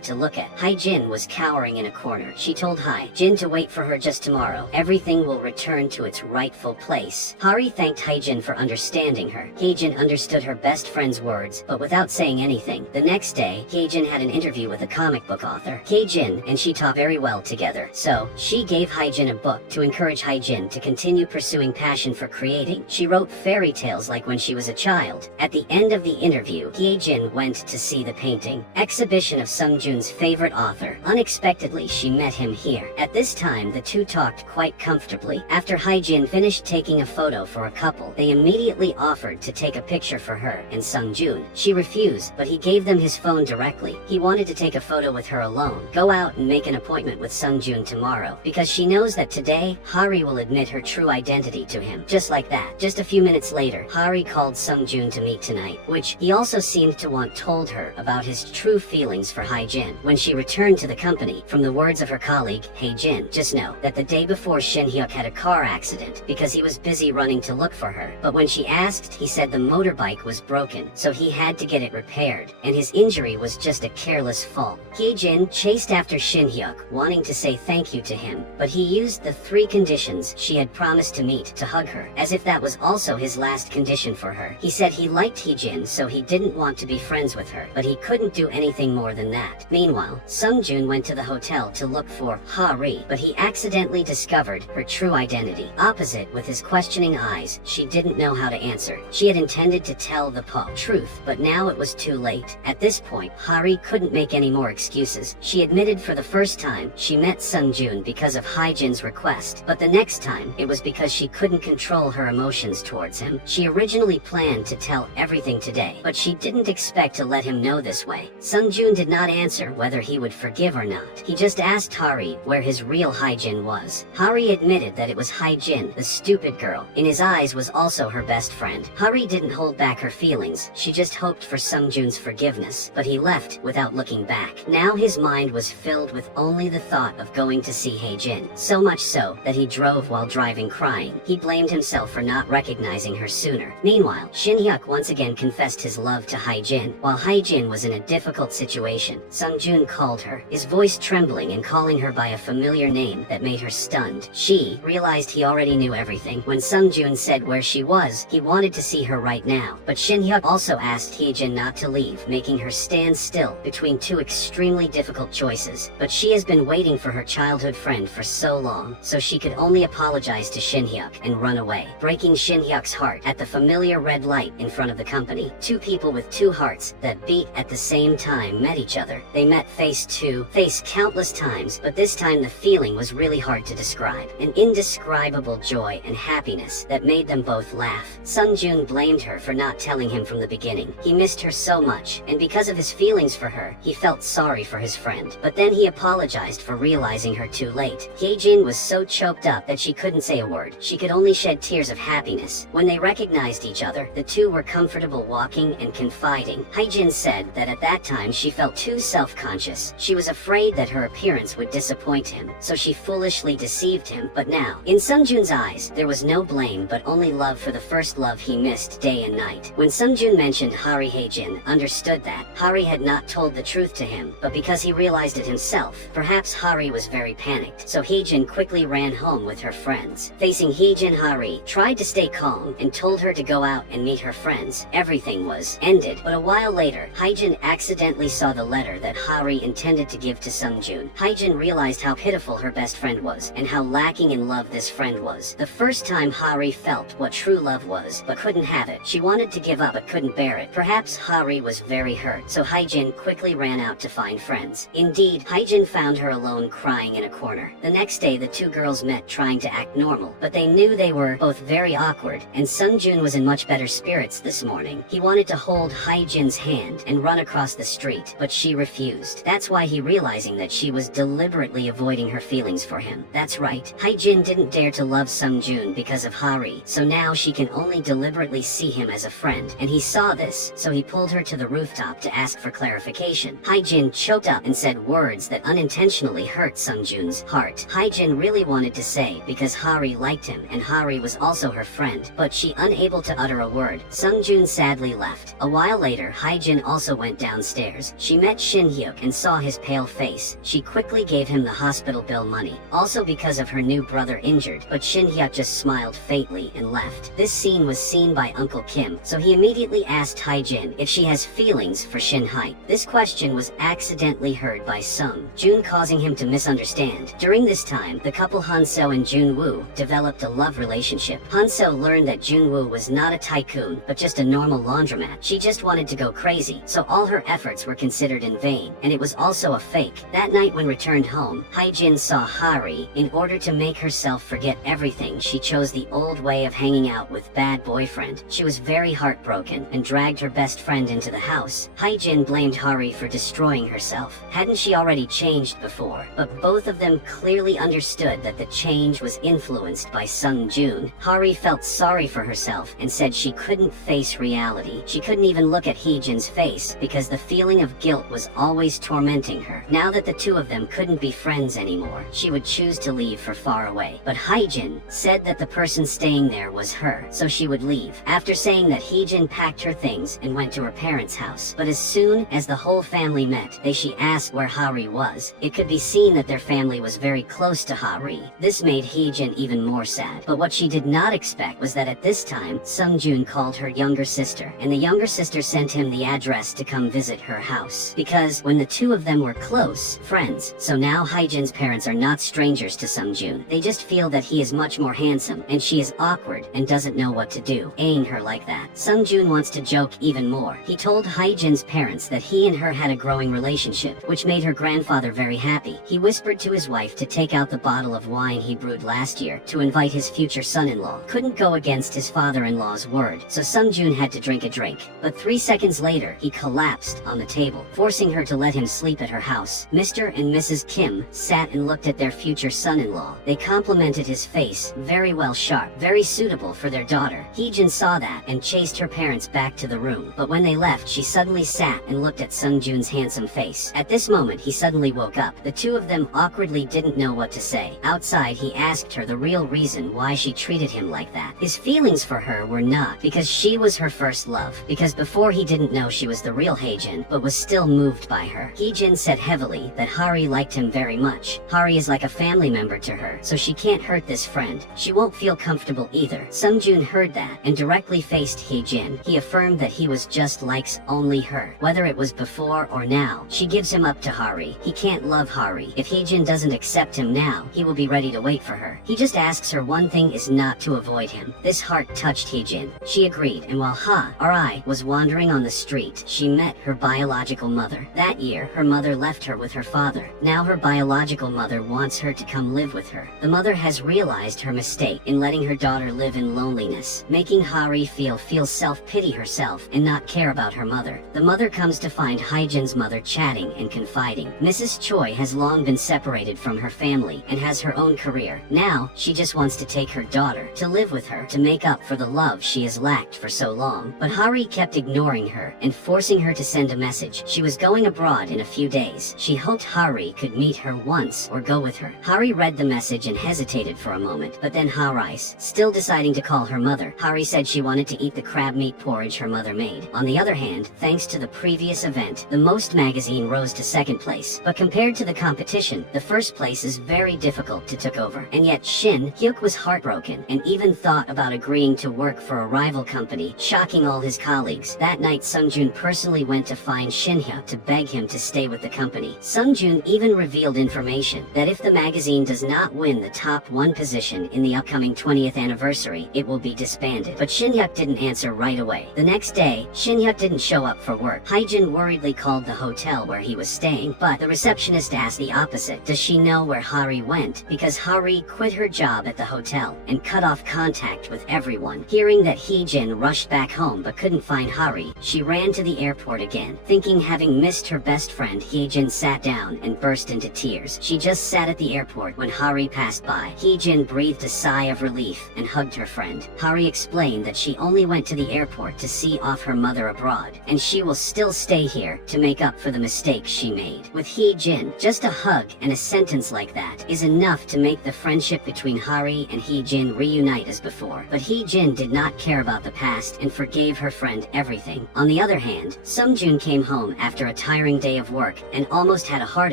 to look at. Hae-jin was cowering in a corner. She told Hae-jin to wait for her just tomorrow. Everything will return to its rightful place. Hari thanked Hae-jin for understanding her. Hae-jin understood her best friend's words, but without saying anything. The next day, Hae-jin had an interview with a comic book author. Hae-jin and she talked very well together, so she gave Hae-jin a book to encourage Hae-jin to continue pursuing passion for creating. She wrote fairy tales like when she was a child. At the end of the interview, Hae-jin went to see the painting exhibition of Sung-joon's favorite author. Unexpectedly, she met him here. At this time, the two talked quite comfortably. After Hae-jin finished taking a photo for a couple, they immediately offered to take a picture for her and Sung-joon. She refused, but he gave them his phone directly. He wanted to take a photo with her alone. Go out and make an appointment with Sung-joon tomorrow, because she knows that today, Hari will admit her true identity to him. Just like that. Just a few minutes later, Hari called Sung-joon to meet tonight, which he also seemed to want told her about his true feelings for Hae-jin. When she returned to the company, from the words of her colleague, Hae-jin, just know that the day before Shin-hyuk had a car accident because he was busy running to look for her. But when she asked, he said the motorbike was broken, so he had to get it repaired, and his injury was just a careless fall. Hae-jin chased after Shin-hyuk, wanting to say thank you to him, but he used the 3 conditions she had promised to meet to hug her, as if that was also his last condition for her. He said he liked Hae-jin, so he didn't want to be friends with her, but he couldn't do anything more than that. Meanwhile, Sung-joon went to the hotel to look for Hari, but he accidentally discovered her true identity. Opposite, with his questioning eyes, she didn't know how to answer. She had intended to tell the truth, but now it was too late. At this point, Hari couldn't make any more excuses. She admitted for the first time she met Sung-joon because of Hae-jin's request, but the next time, it was because she couldn't control her emotions towards him. She originally planned to tell everything today, but she didn't expect to let him know this way. Sung-joon did not answer whether he would forgive or not. He just asked Hari where his real Hae-jin was. Hari admitted that it was Hae-jin, the stupid girl. In his eyes was also her best friend. Hari didn't hold back her feelings. She just hoped for Sung-joon's forgiveness, but he left without looking back. Now his mind was filled with only the thought of going to see Hae-jin. So much so that he drove while driving crying. He blamed himself for not recognizing her sooner. Meanwhile, Shin-hyuk once again confessed his love to Hae-jin. While Hae-jin was in a difficult situation, Sung-joon called her, his voice trembling and calling her by a familiar name that made her stunned. She realized he already knew everything. When Sung-joon said where she was, he wanted to see her right now. But Shin-hyuk also asked Hae-jin not to leave, making her stand still between 2 extremely difficult choices. But she has been waiting for her childhood friend for so long, so she could only apologize to Shin-hyuk and run away, breaking Shin-hyuk's heart at the familiar red light in front of the company. 2 people with 2 hearts that beat at the same time met each other. They met face to face countless times, but this time the feeling was really hard to describe. An indescribable joy and happiness that made them both laugh. Sungjun blamed her for not telling him from the beginning. He missed her so much, and because of his feelings for her, he felt sorry for his friend. But then he apologized for realizing her too late. Hyejin was so choked up that she couldn't say a word. She could only shed tears of happiness. When they recognized each other, the two were comfortable walking and confiding. Hyejin said that at that time she felt too self-conscious. She was afraid that her appearance would disappoint him, so she foolishly deceived him. But now, in Sungjun's eyes, there was no blame but only love for the first love he missed day and night. When Sungjun mentioned Hari, Hyejin understood that Hari had not told the truth to him, but because he realized it himself, perhaps Hari was very panicked. So Hyejin quickly ran home with her friends. Facing Hyejin, Hari tried to stay calm and told her to go out and meet her friends. Everything was ended, but a while later, Hyejin accidentally saw the letter that Hari intended to give to Sungjun. Hyejin realized how pitiful her best friend was, and how lacking in love this friend was. The first time Hari felt what true love was, but couldn't have it. She wanted to give up but couldn't bear it. Perhaps Hari was very hurt, so Hyejin quickly ran out to find friends. Indeed, Hyejin found her alone crying in a corner. The next day the two girls met trying to act normal, but they knew they were both very awkward, and Sungjun was in much better spirits this morning. He wanted to hold Hyejin's hand and run across the street, but she refused. That's why he realizing that she was deliberately avoiding her feelings for him. That's right, Hyejin didn't dare to love Sungjun because of Hari, so now she can only deliberately see him as a friend, and he saw this, so he pulled her to the rooftop to ask for clarification. Hyejin choked up and said words that unintentionally hurt Sungjun's heart. Hyejin really wanted to say because Hari liked him and Hari was also her friend, but she unable to utter a word. Sungjun sadly left. A while later, Hyejin also went downstairs. She met Shin Hyuk and saw his pale face. She quickly gave him the hospital bill money, also because of her new brother injured, but Shin Hyuk just smiled faintly and left. This scene was seen by Uncle Kim, so he immediately asked Hyejin if she has feelings for Shin Hyuk. This question was accidentally heard by Sungjun, causing him to misunderstand. During this time, the couple Hanso and Junwoo developed a love relationship. Hanso learned that Junwoo was not a tycoon, but just a normal laundromat. She just wanted to go crazy, so all her efforts were considered in vain, and it was also a fake. That night when returned home, Hyejin saw Hari. In order to make herself forget everything, she chose the old way of hanging out with bad boyfriend. She was very heartbroken and dragged her best friend into the house. Hyejin blamed Hari for destroying herself. Hadn't she already changed before? But both of them clearly understood that the change was influenced by Sungjun. Hari felt sorry for herself and said she couldn't face reality. She couldn't even look at Hyejin's face because the feeling of guilt was always tormenting her. Now that the two of them couldn't be friends anymore, she would choose to leave for far away. But Hyejin said that the person staying there was her, so she would leave. After saying that, Hyejin packed her things and went to her parents' house. But as soon as the whole family met, she asked where Hari was. It could be seen that their family was very close to Hari. This made Hyejin even more sad. But what she did not expect was that at this time, Sungjun called her younger sister, and the younger sister sent him the address to come visit her house. Because when the two of them were close friends, so now Hyejin's parents are not strangers to Sungjun. They just feel that he is much more handsome, and she is awkward and doesn't know what to do, aying her like that. Sungjun wants to joke even more. He told Hyejin's parents that he and her had a growing relationship, which made her grandfather very happy. He whispered to his wife to take out the bottle of wine he brewed last year to invite his future son-in-law. Couldn't go against his father-in-law's word, so Sungjun had to drink a drink. But 3 seconds later, he collapsed on the table, forcing her to let him sleep at her house. Mr. and Mrs. Kim sat and looked at their future son-in-law. They complimented his face, very well sharp, very suitable for their daughter. Hyejin saw that and chased her parents back to the room. But when they left, she suddenly sat and looked at Sungjun's handsome face. At this moment, he suddenly woke up. The two of them awkwardly didn't know what to say. Outside, he asked her the real reason why she treated him like that. His feelings for her were not because she was her first love, because before he didn't know she was the real Hyejin, but was still moved by her. Hyejin said heavily that Hari liked him very much. Hari is like a family member to her, so she can't hurt this friend. She won't feel comfortable either. Sungjun heard that and directly faced Hyejin. He affirmed that he was just likes only her. Whether it was before or now, she gives him up to Hari. He can't love Hari. If Hyejin doesn't accept him now, he will be ready to wait for her. He just asks her one thing is not to avoid him. This heart touched Hyejin. She agreed, and while Hari was wandering on the street, she met her biological mother. That year, her mother left her with her father. Now her biological mother wants her to come live with her. The mother has realized her mistake in letting her daughter live in loneliness, making Hari feel self-pity herself and not care about her mother. The mother comes to find Hyejin's mother chatting and confiding. Mrs. Choi has long been separated from her family and has her own career. Now, she just wants to take her daughter to live with her to make up for the love she has lacked for so long. But Hari kept ignoring her and forcing her to send a message. She was going abroad in a few days. She hoped Hari could meet her once or go with her. Hari read the message and hesitated for a moment, but then Haris, still deciding to call her mother. Hari said she wanted to eat the crab meat porridge her mother made. On the other hand, thanks to the previous event, the Most magazine rose to second place. But compared to the competition, the first place is very difficult to take over. And yet Shin Hyuk was heartbroken and even thought about agreeing to work for a rival company, shocking all his colleagues. That night Sungjun personally went to find Shin Hyuk to beg him to stay with the company. Sungjun even revealed information that if the magazine does not win the top 1 position in the upcoming 20th anniversary, it will be disbanded. But Shin Hyuk didn't answer right away. The next day, Shin Hyuk didn't show up for work. Hyejin worriedly called the hotel where he was staying, but the receptionist asked the opposite. Does she know where Hari went? Because Hari quit her job at the hotel and cut off contact with everyone. Hearing that Hyejin rushed back home but couldn't find Hari, she ran to the airport again. Thinking having missed her best friend, Hyejin sat down and burst into tears. She just sat at the airport when Hari passed by. Hyejin breathed a sigh of relief and hugged her friend. Hari explained that she only went to the airport to see off her mother abroad, and she will still stay here to make up for the mistakes she made. With Hyejin, just a hug and a sentence like that is enough to make the friendship between Hari and Hyejin reunite as before. But Hyejin did not care about the past and forgave her friend everything. On the other hand, Sungjun came home after a tiring day of work and almost had a heart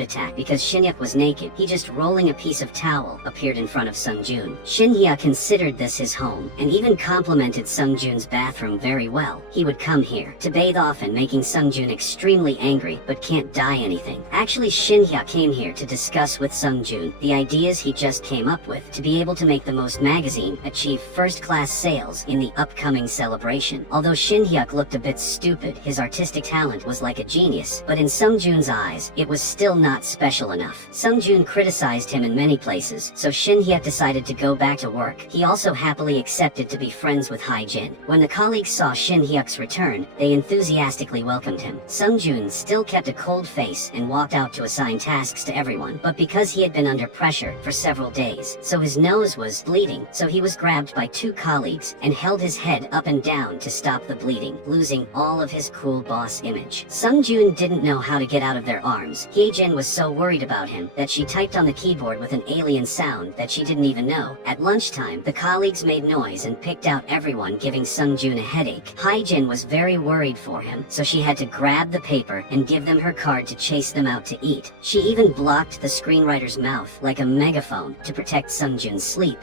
attack because Shin Hyuk was naked. He just rolling a piece of towel appeared in front of Sungjun. Shin Hyuk considered this his home and even complimented Sungjun's bathroom very well. He would come here to bathe often, making Sungjun extremely angry but can't die anything. Actually, Shin Hyuk came here to discuss with Sungjun the ideas he just came up with to be able to make the Most magazine achieve first-class sales in the upcoming celebration. Although Shin Hyuk looked a bit stupid, his artistic talent was like a genius, but in Sungjun's eyes, it was still not special enough. Sungjun criticized him in many places, so Shin Hyuk decided to go back to work. He also happily accepted to be friends with Hyejin. When the colleagues saw Shin Hyuk's return, they enthusiastically welcomed him. Sungjun still kept a cold face and walked out to assign tasks to everyone, but because he had been under pressure for several days, so his nose was bleeding, so he was grabbed by 2 colleagues and held his head up and down to stop the bleeding, losing all of his cool boss image. Sungjun didn't know how to get out of their arms. Hyejin was so worried about him that she typed on the keyboard with an alien sound that she didn't even know. At lunchtime, the colleagues made noise and picked out everyone, giving Sungjun a headache. Hyejin was very worried for him, so she had to grab the paper and give them her card to chase them out to eat. She even blocked the screenwriter's mouth like a megaphone to protect Sungjun's sleep.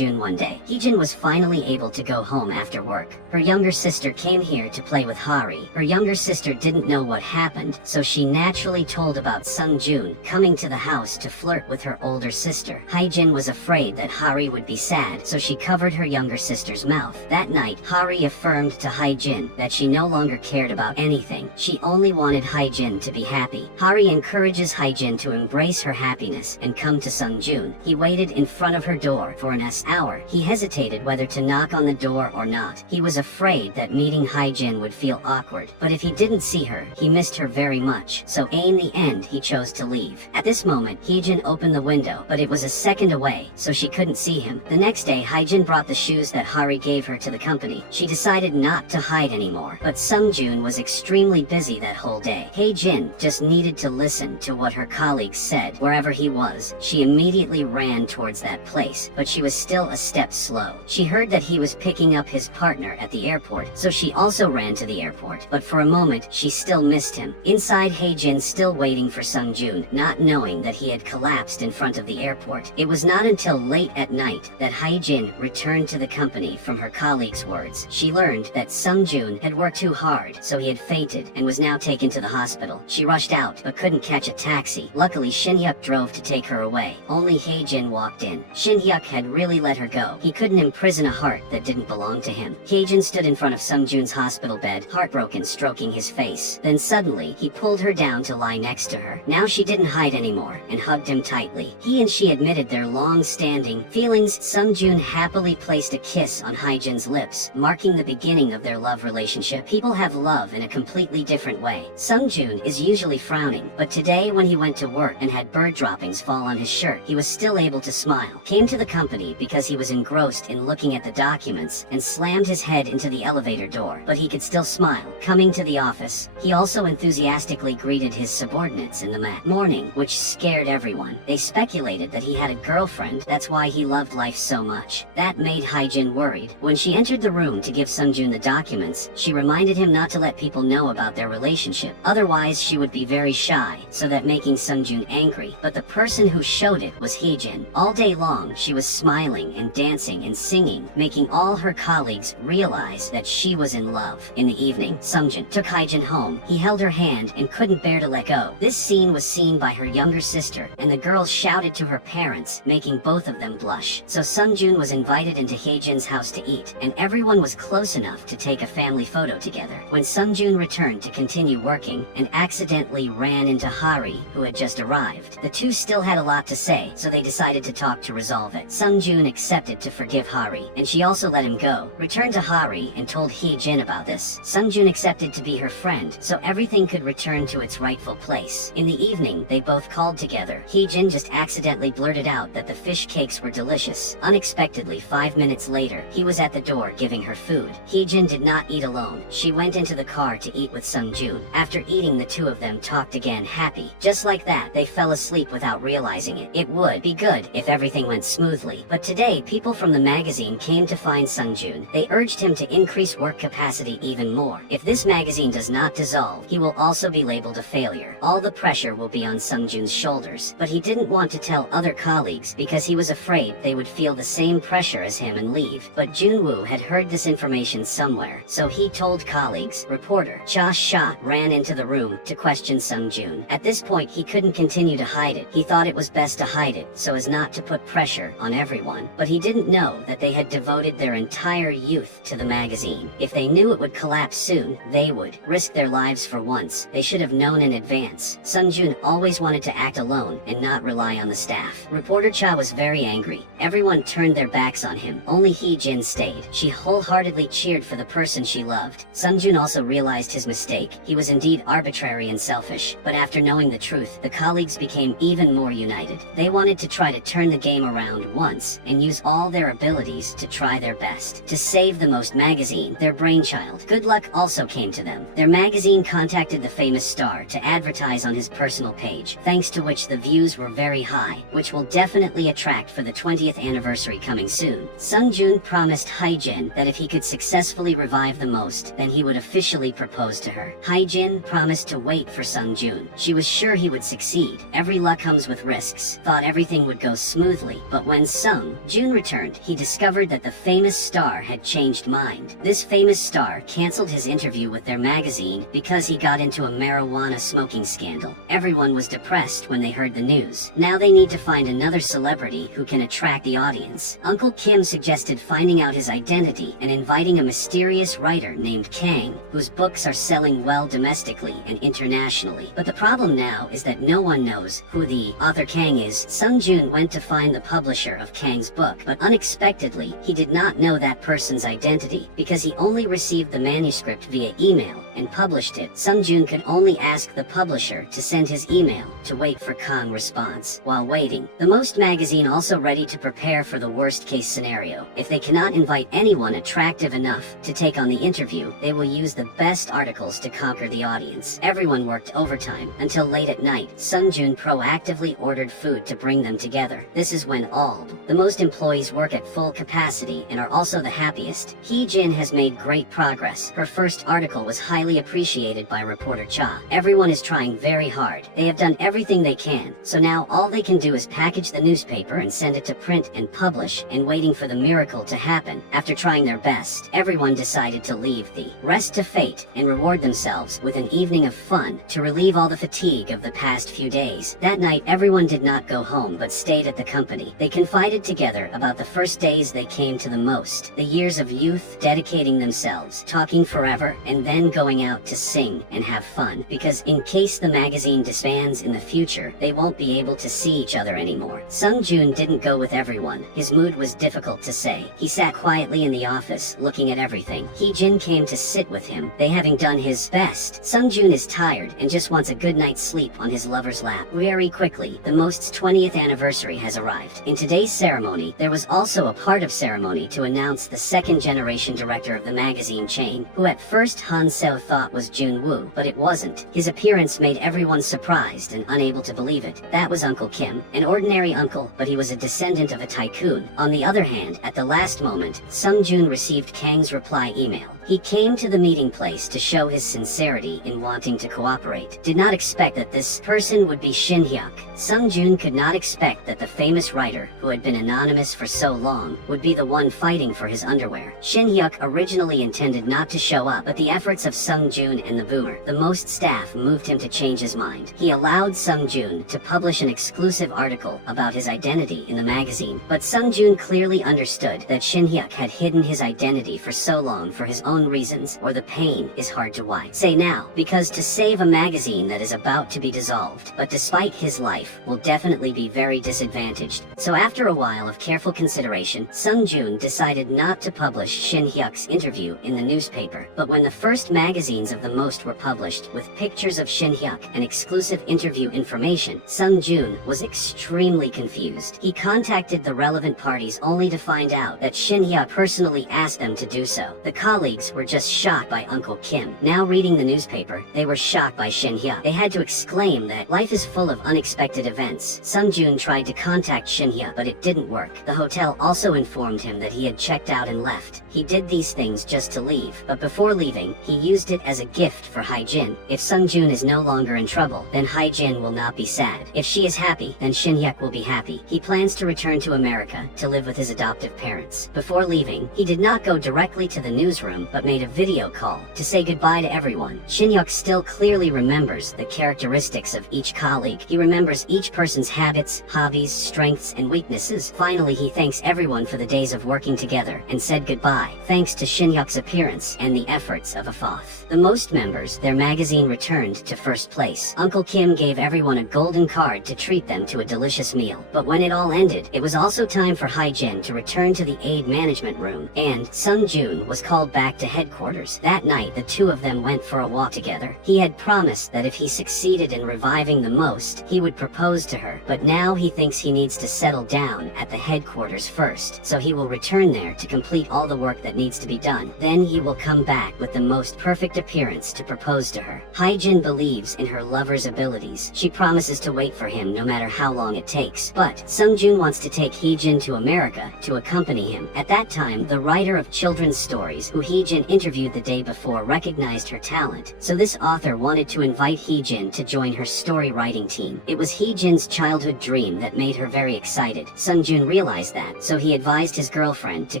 One day, Hyejin was finally able to go home after work. Her younger sister came here to play with Hari. Her younger sister didn't know what happened, so she naturally told about Sungjun coming to the house to flirt with her older sister. Hyejin was afraid that Hari would be sad, so she covered her younger sister's mouth. That night, Hari affirmed to Hyejin that she no longer cared about anything. She only wanted Hyejin to be happy. Hari encourages Hyejin to embrace her happiness and come to Sungjun. He waited in front of her door for an hour. He hesitated whether to knock on the door or not. He was afraid that meeting Hyejin would feel awkward, but if he didn't see her, he missed her very much, so in the end he chose to leave. At this moment, Hyejin opened the window, but it was a second away, so she couldn't see him. The next day, Hyejin brought the shoes that Hari gave her to the company. She decided not to hide anymore, but Sungjun was extremely busy that whole day. Hyejin just needed to listen to what her colleagues said. Wherever he was, she immediately ran towards that place, but she was still a step slow. She heard that he was picking up his partner at the airport, so she also ran to the airport, but for a moment, she still missed him. Inside, Hyejin still waiting for Sungjun, not knowing that he had collapsed in front of the airport. It was not until late at night that Hyejin returned to the company from her colleague's words. She learned that Sungjun had worked too hard, so he had fainted and was now taken to the hospital. She rushed out, but couldn't catch a taxi. Luckily, Shin Hyuk drove to take her away. Only Hyejin walked in. Shin Hyuk had really let her go. He couldn't imprison a heart that didn't belong to him. Hyejin stood in front of Sungjun's hospital bed, heartbroken, stroking his face. Then suddenly, he pulled her down to lie next to her. Now Now she didn't hide anymore and hugged him tightly. He and she admitted their long-standing feelings. Sung-joon happily placed a kiss on Hae-jin's lips, marking the beginning of their love relationship. People have love in a completely different way. Sung-joon is usually frowning, but today when he went to work and had bird droppings fall on his shirt, he was still able to smile. Came to the company because he was engrossed in looking at the documents and slammed his head into the elevator door, but he could still smile. Coming to the office, he also enthusiastically greeted his subordinates in the morning, which scared everyone. They speculated that he had a girlfriend, that's why he loved life so much. That made Hae-jin worried. When she entered the room to give Sung-joon the documents, she reminded him not to let people know about their relationship, otherwise she would be very shy, so that making Sung-joon angry. But the person who showed it was Hae-jin. All day long, she was smiling and dancing and singing, making all her colleagues realize that she was in love. In the evening, Sung-joon took Hae-jin home. He held her hand and couldn't bear to let go. This scene was seen by her younger sister, and the girls shouted to her parents, making both of them blush. So Sung-joon was invited into Hae-jin's house to eat, and everyone was close enough to take a family photo together. When Sung-joon returned to continue working, and accidentally ran into Hari, who had just arrived, the two still had a lot to say, so they decided to talk to resolve it. Sung-joon accepted to forgive Hari, and she also let him go, returned to Hari and told Hae-jin about this. Sung-joon accepted to be her friend, so everything could return to its rightful place. In the evening, they both called together. Hae-jin just accidentally blurted out that the fish cakes were delicious. Unexpectedly, 5 minutes later, he was at the door giving her food. Hae-jin did not eat alone. She went into the car to eat with Sung-joon. After eating, the two of them talked again, happy. Just like that, they fell asleep without realizing it. It would be good if everything went smoothly. But today, people from the magazine came to find Sung-joon. They urged him to increase work capacity even more. If this magazine does not dissolve, he will also be labeled a failure. All the pressure will be on Sung-joon's shoulders. But he didn't want to tell other colleagues because he was afraid they would feel the same pressure as him and leave. But Jun-woo had heard this information somewhere, so he told colleagues. Reporter Cha Sha ran into the room to question Sung-joon. At this point, he couldn't continue to hide it. He thought it was best to hide it so as not to put pressure on everyone. But he didn't know that they had devoted their entire youth to the magazine. If they knew it would collapse soon, they would risk their lives for once. They should have known in advance. Sung-joon always wanted to act alone and not rely on the staff. Reporter Cha was very angry. Everyone turned their backs on him. Only Hae-jin stayed. She wholeheartedly cheered for the person she loved. Sung-joon also realized his mistake. He was indeed arbitrary and selfish. But after knowing the truth, the colleagues became even more united. They wanted to try to turn the game around once and use all their abilities to try their best to save the Most magazine, their brainchild. Good luck also came to them. Their magazine contacted the famous star to advertise on his personal page, thanks to which the views were very high, which will definitely attract for the 20th anniversary coming soon. Sung-joon promised Hae-jin that if he could successfully revive the Most, then he would officially propose to her. Hae-jin promised to wait for Sung-joon. She was sure he would succeed. Every luck comes with risks. Thought everything would go smoothly, but when Sung-joon returned, he discovered that the famous star had changed mind. This famous star canceled his interview with their magazine because he got into a marijuana smoking scandal. Everyone was depressed when they heard the news. Now they need to find another celebrity who can attract the audience. Uncle Kim suggested finding out his identity and inviting a mysterious writer named Kang, whose books are selling well domestically and internationally. But the problem now is that no one knows who the author Kang is. Sung-joon went to find the publisher of Kang's book, but unexpectedly, he did not know that person's identity because he only received the manuscript via email and published it. Sung-joon could only ask the publisher to send his email to wait for Kang's response. While waiting, the Most magazine also ready to prepare for the worst case scenario. If they cannot invite anyone attractive enough to take on the interview, they will use the best articles to conquer the audience. Everyone worked overtime until late at night. Sung-joon proactively ordered food to bring them together. This is when all the Most employees work at full capacity and are also the happiest. Hae-jin has made great progress. Her first article was highly appreciated by reporter Cha. Everyone is trying very hard. They have done everything they can, so now all they can do is package the newspaper and send it to print and publish, and waiting for the miracle to happen. After trying their best, everyone decided to leave the rest to fate and reward themselves with an evening of fun to relieve all the fatigue of the past few days. That night, everyone did not go home but stayed at the company. They confided together about the first days they came to the Most, the years of youth, dedicating themselves, talking forever, and then going going out to sing and have fun, because in case the magazine disbands in the future, they won't be able to see each other anymore. Sung Joon didn't go with everyone. His mood was difficult to say. He sat quietly in the office, looking at everything. Hee Jin came to sit with him, they having done his best. Sung Joon is tired and just wants a good night's sleep on his lover's lap. Very quickly, the Most's 20th anniversary has arrived. In today's ceremony, there was also a part of ceremony to announce the second-generation director of the magazine chain, who at first Han Seo thought was Jun Woo, but it wasn't. His appearance made everyone surprised and unable to believe it. That was Uncle Kim, an ordinary uncle, but he was a descendant of a tycoon. On the other hand, at the last moment, Sung Joon received Kang's reply email. He came to the meeting place to show his sincerity in wanting to cooperate. Did not expect that this person would be Shin Hyuk. Sung Joon could not expect that the famous writer, who had been anonymous for so long, would be the one fighting for his underwear. Shin Hyuk originally intended not to show up, but the efforts of Sung Joon and the Boomer, the Most staff, moved him to change his mind. He allowed Sung Joon to publish an exclusive article about his identity in the magazine, but Sung Joon clearly understood that Shin Hyuk had hidden his identity for so long for his own reasons, or the pain is hard to say now, because to save a magazine that is about to be dissolved, but despite his life, will definitely be very disadvantaged. So after a while of careful consideration, Sung Joon decided not to publish Shin Hyuk's interview in the newspaper. But when the first magazines of the Most were published with pictures of Shin Hyuk and exclusive interview information, Sung Joon was extremely confused. He contacted the relevant parties only to find out that Shin Hyuk personally asked them to do so. The colleagues were just shocked by Uncle Kim. Now reading the newspaper, they were shocked by Shin Hyuk. They had to exclaim that life is full of unexpected events. Sung Joon tried to contact Shin Hyuk, but it didn't work. The hotel also informed him that he had checked out and left. He did these things just to leave, but before leaving, he used it as a gift for Hye Jin. If Sung Joon is no longer in trouble, then Hye Jin will not be sad. If she is happy, then Shin Hyuk will be happy. He plans to return to America to live with his adoptive parents. Before leaving, he did not go directly to the newsroom, but made a video call to say goodbye to everyone. Shin Hyuk still clearly remembers the characteristics of each colleague. He remembers each person's habits, hobbies, strengths, and weaknesses. Finally, he thanks everyone for the days of working together and said goodbye, thanks to Shin Hyuk's appearance and the efforts of Afoth. The Most members, their magazine returned to first place. Uncle Kim gave everyone a golden card to treat them to a delicious meal. But when it all ended, it was also time for Hye Jin to return to the aid management room, and Sung Joon was called back to headquarters. That night, the two of them went for a walk together. He had promised that if he succeeded in reviving the Most, he would propose to her, but now he thinks he needs to settle down at the headquarters first, so he will return there to complete all the work that needs to be done. Then he will come back with the most perfect appearance to propose to her. Hye Jin believes in her lover's abilities. She promises to wait for him no matter how long it takes. But Sung Joon wants to take Hee Jin to America to accompany him. At that time, the writer of children's stories, who Hee Jin interviewed the day before, recognized her talent, so this author wanted to invite Hee Jin to join her story writing team. It was Hee Jin's childhood dream that made her very excited. Sung Joon realized that, so he advised his girlfriend to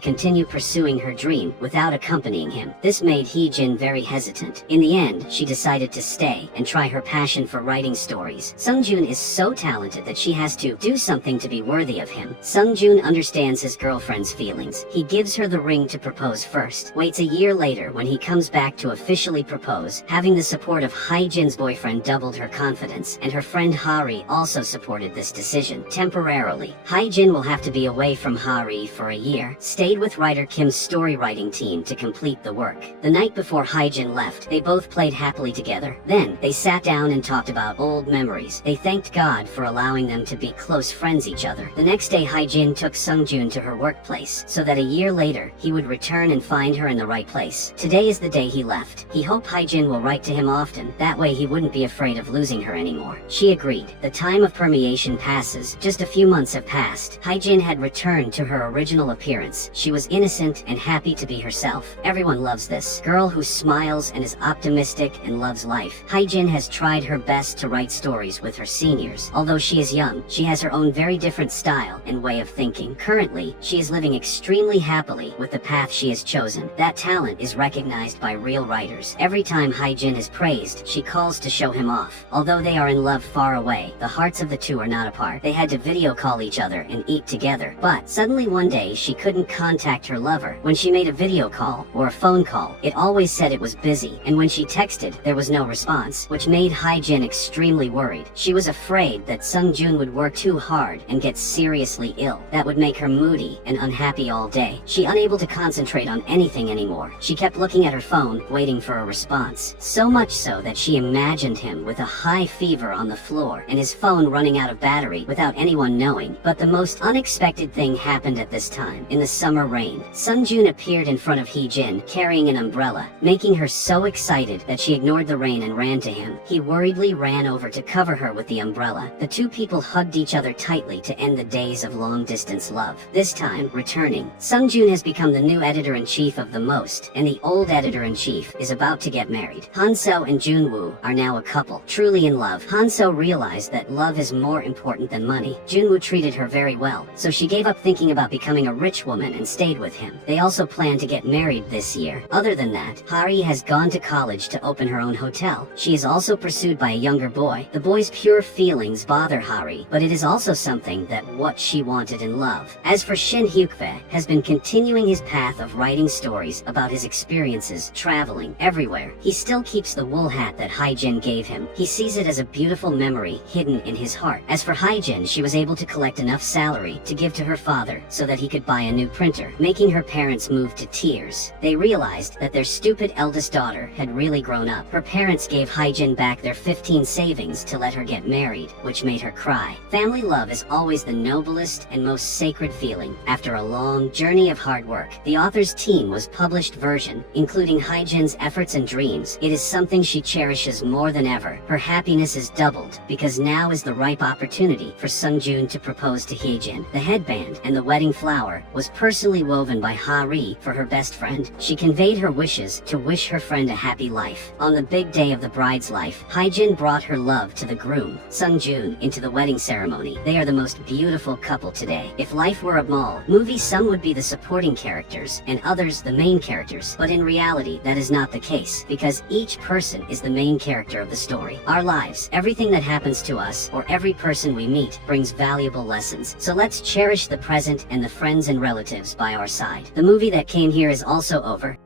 continue pursuing her dream without accompanying him. This made Hee Jin very hesitant. In the end, she decided to stay and try her passion for writing stories. Sung Joon is so talented that she has to do something to be worthy of him. Sung Joon understands his girlfriend's feelings. He gives her the ring to propose first, waits a year later when he comes back to officially propose. Having the support of Hye Jin's boyfriend doubled her confidence, and her friend Hari also supported this decision. Temporarily, Hye Jin will have to be away from Hari for a year, stayed with writer Kim's story writing team to complete the work. The night before Hye Jin left, they both played happily together. Then, they sat down and talked about old memories. They thanked God for allowing them to be close friends each other. The next day, Hye Jin took Sung Joon to her workplace, so that a year later, he would return and find her in the right place. Today is the day he left. He hoped Hye Jin will write to him often, that way he wouldn't be afraid of losing her anymore. She agreed. The time of permeation passes. Just a few months have passed. Hye Jin had returned to her original appearance. She was innocent and happy to be herself. Everyone loves this girl who smiles and is optimistic and loves life. Hye Jin has tried her best to write stories with her seniors. Although she is young, she has her own very different style and way of thinking. Currently, she is living extremely happily with the path she has chosen. That talent is recognized by real writers. Every time Hye Jin is praised, she calls to show him off. Although they are in love far away, the hearts of the two are not apart. They had to video call each other and eat together. But suddenly one day she couldn't contact her lover. When she made a video call or a phone call, it always said it was busy, and when she texted, there was no response, which made Hae-jin extremely worried. She was afraid that Sung-joon would work too hard and get seriously ill. That would make her moody and unhappy all day. She unable to concentrate on anything anymore. She kept looking at her phone, waiting for a response. So much so that she imagined him with a high fever on the floor and his phone running out of battery without anyone knowing. But the most unexpected thing happened at this time. In the summer rain, Sung-joon appeared in front of Hee-jin, carrying an umbrella, making her so excited that she ignored the rain and ran to him. He worriedly ran over to cover her with the umbrella. The two people hugged each other tightly to end the days of long-distance love. This time, returning, Sung-joon has become the new editor-in-chief of The Most, and the old editor-in-chief is about to get married. Han-so and Jun-woo are now a couple, truly in love. Han-so realized that love is more important than money. Jun-woo treated her very well, so she gave up thinking about becoming a rich woman and stayed with him. They also plan to get married this year. Other than that, Hari has gone to college to open her own hotel. She is also pursued by a younger boy. The boy's pure feelings bother Hari, but it is also something that what she wanted in love. As for Shin Hyukvae, has been continuing his path of writing stories about his experiences traveling everywhere. He still keeps the wool hat that Hae-jin gave him. He sees it as a beautiful memory hidden in his heart. As for Hae-jin, she was able to collect enough salary to give to her father so that he could buy a new printer, making her parents move to tears. They realized that their stupid eldest daughter had really grown up. Her parents gave Hae-jin back their 15 savings to let her get married, which made her cry. Family love is always the noblest and most sacred feeling. After a long journey of hard work, the author's team was published version, including Hae-jin's efforts and dreams. It is something she cherishes more than ever. Her happiness is doubled because now is the ripe opportunity for Sung-joon to propose to Hee-jin. The headband and the wedding flower was personally woven by Hari for her best friend. She conveyed her wishes to wish her friend a happy life. On the big day of the bride's life, Hae-jin brought her love to the groom, Sung-joon, into the wedding ceremony. They are the most beautiful couple today. If life were a movie, some would be the supporting characters and others the main characters, but in reality that is not the case, because each person is the main character of the story. Our lives, everything that happens to us, or every person we meet, brings valuable lessons. So let's cherish the present and the friends and relatives by our side. The movie that came here is also over.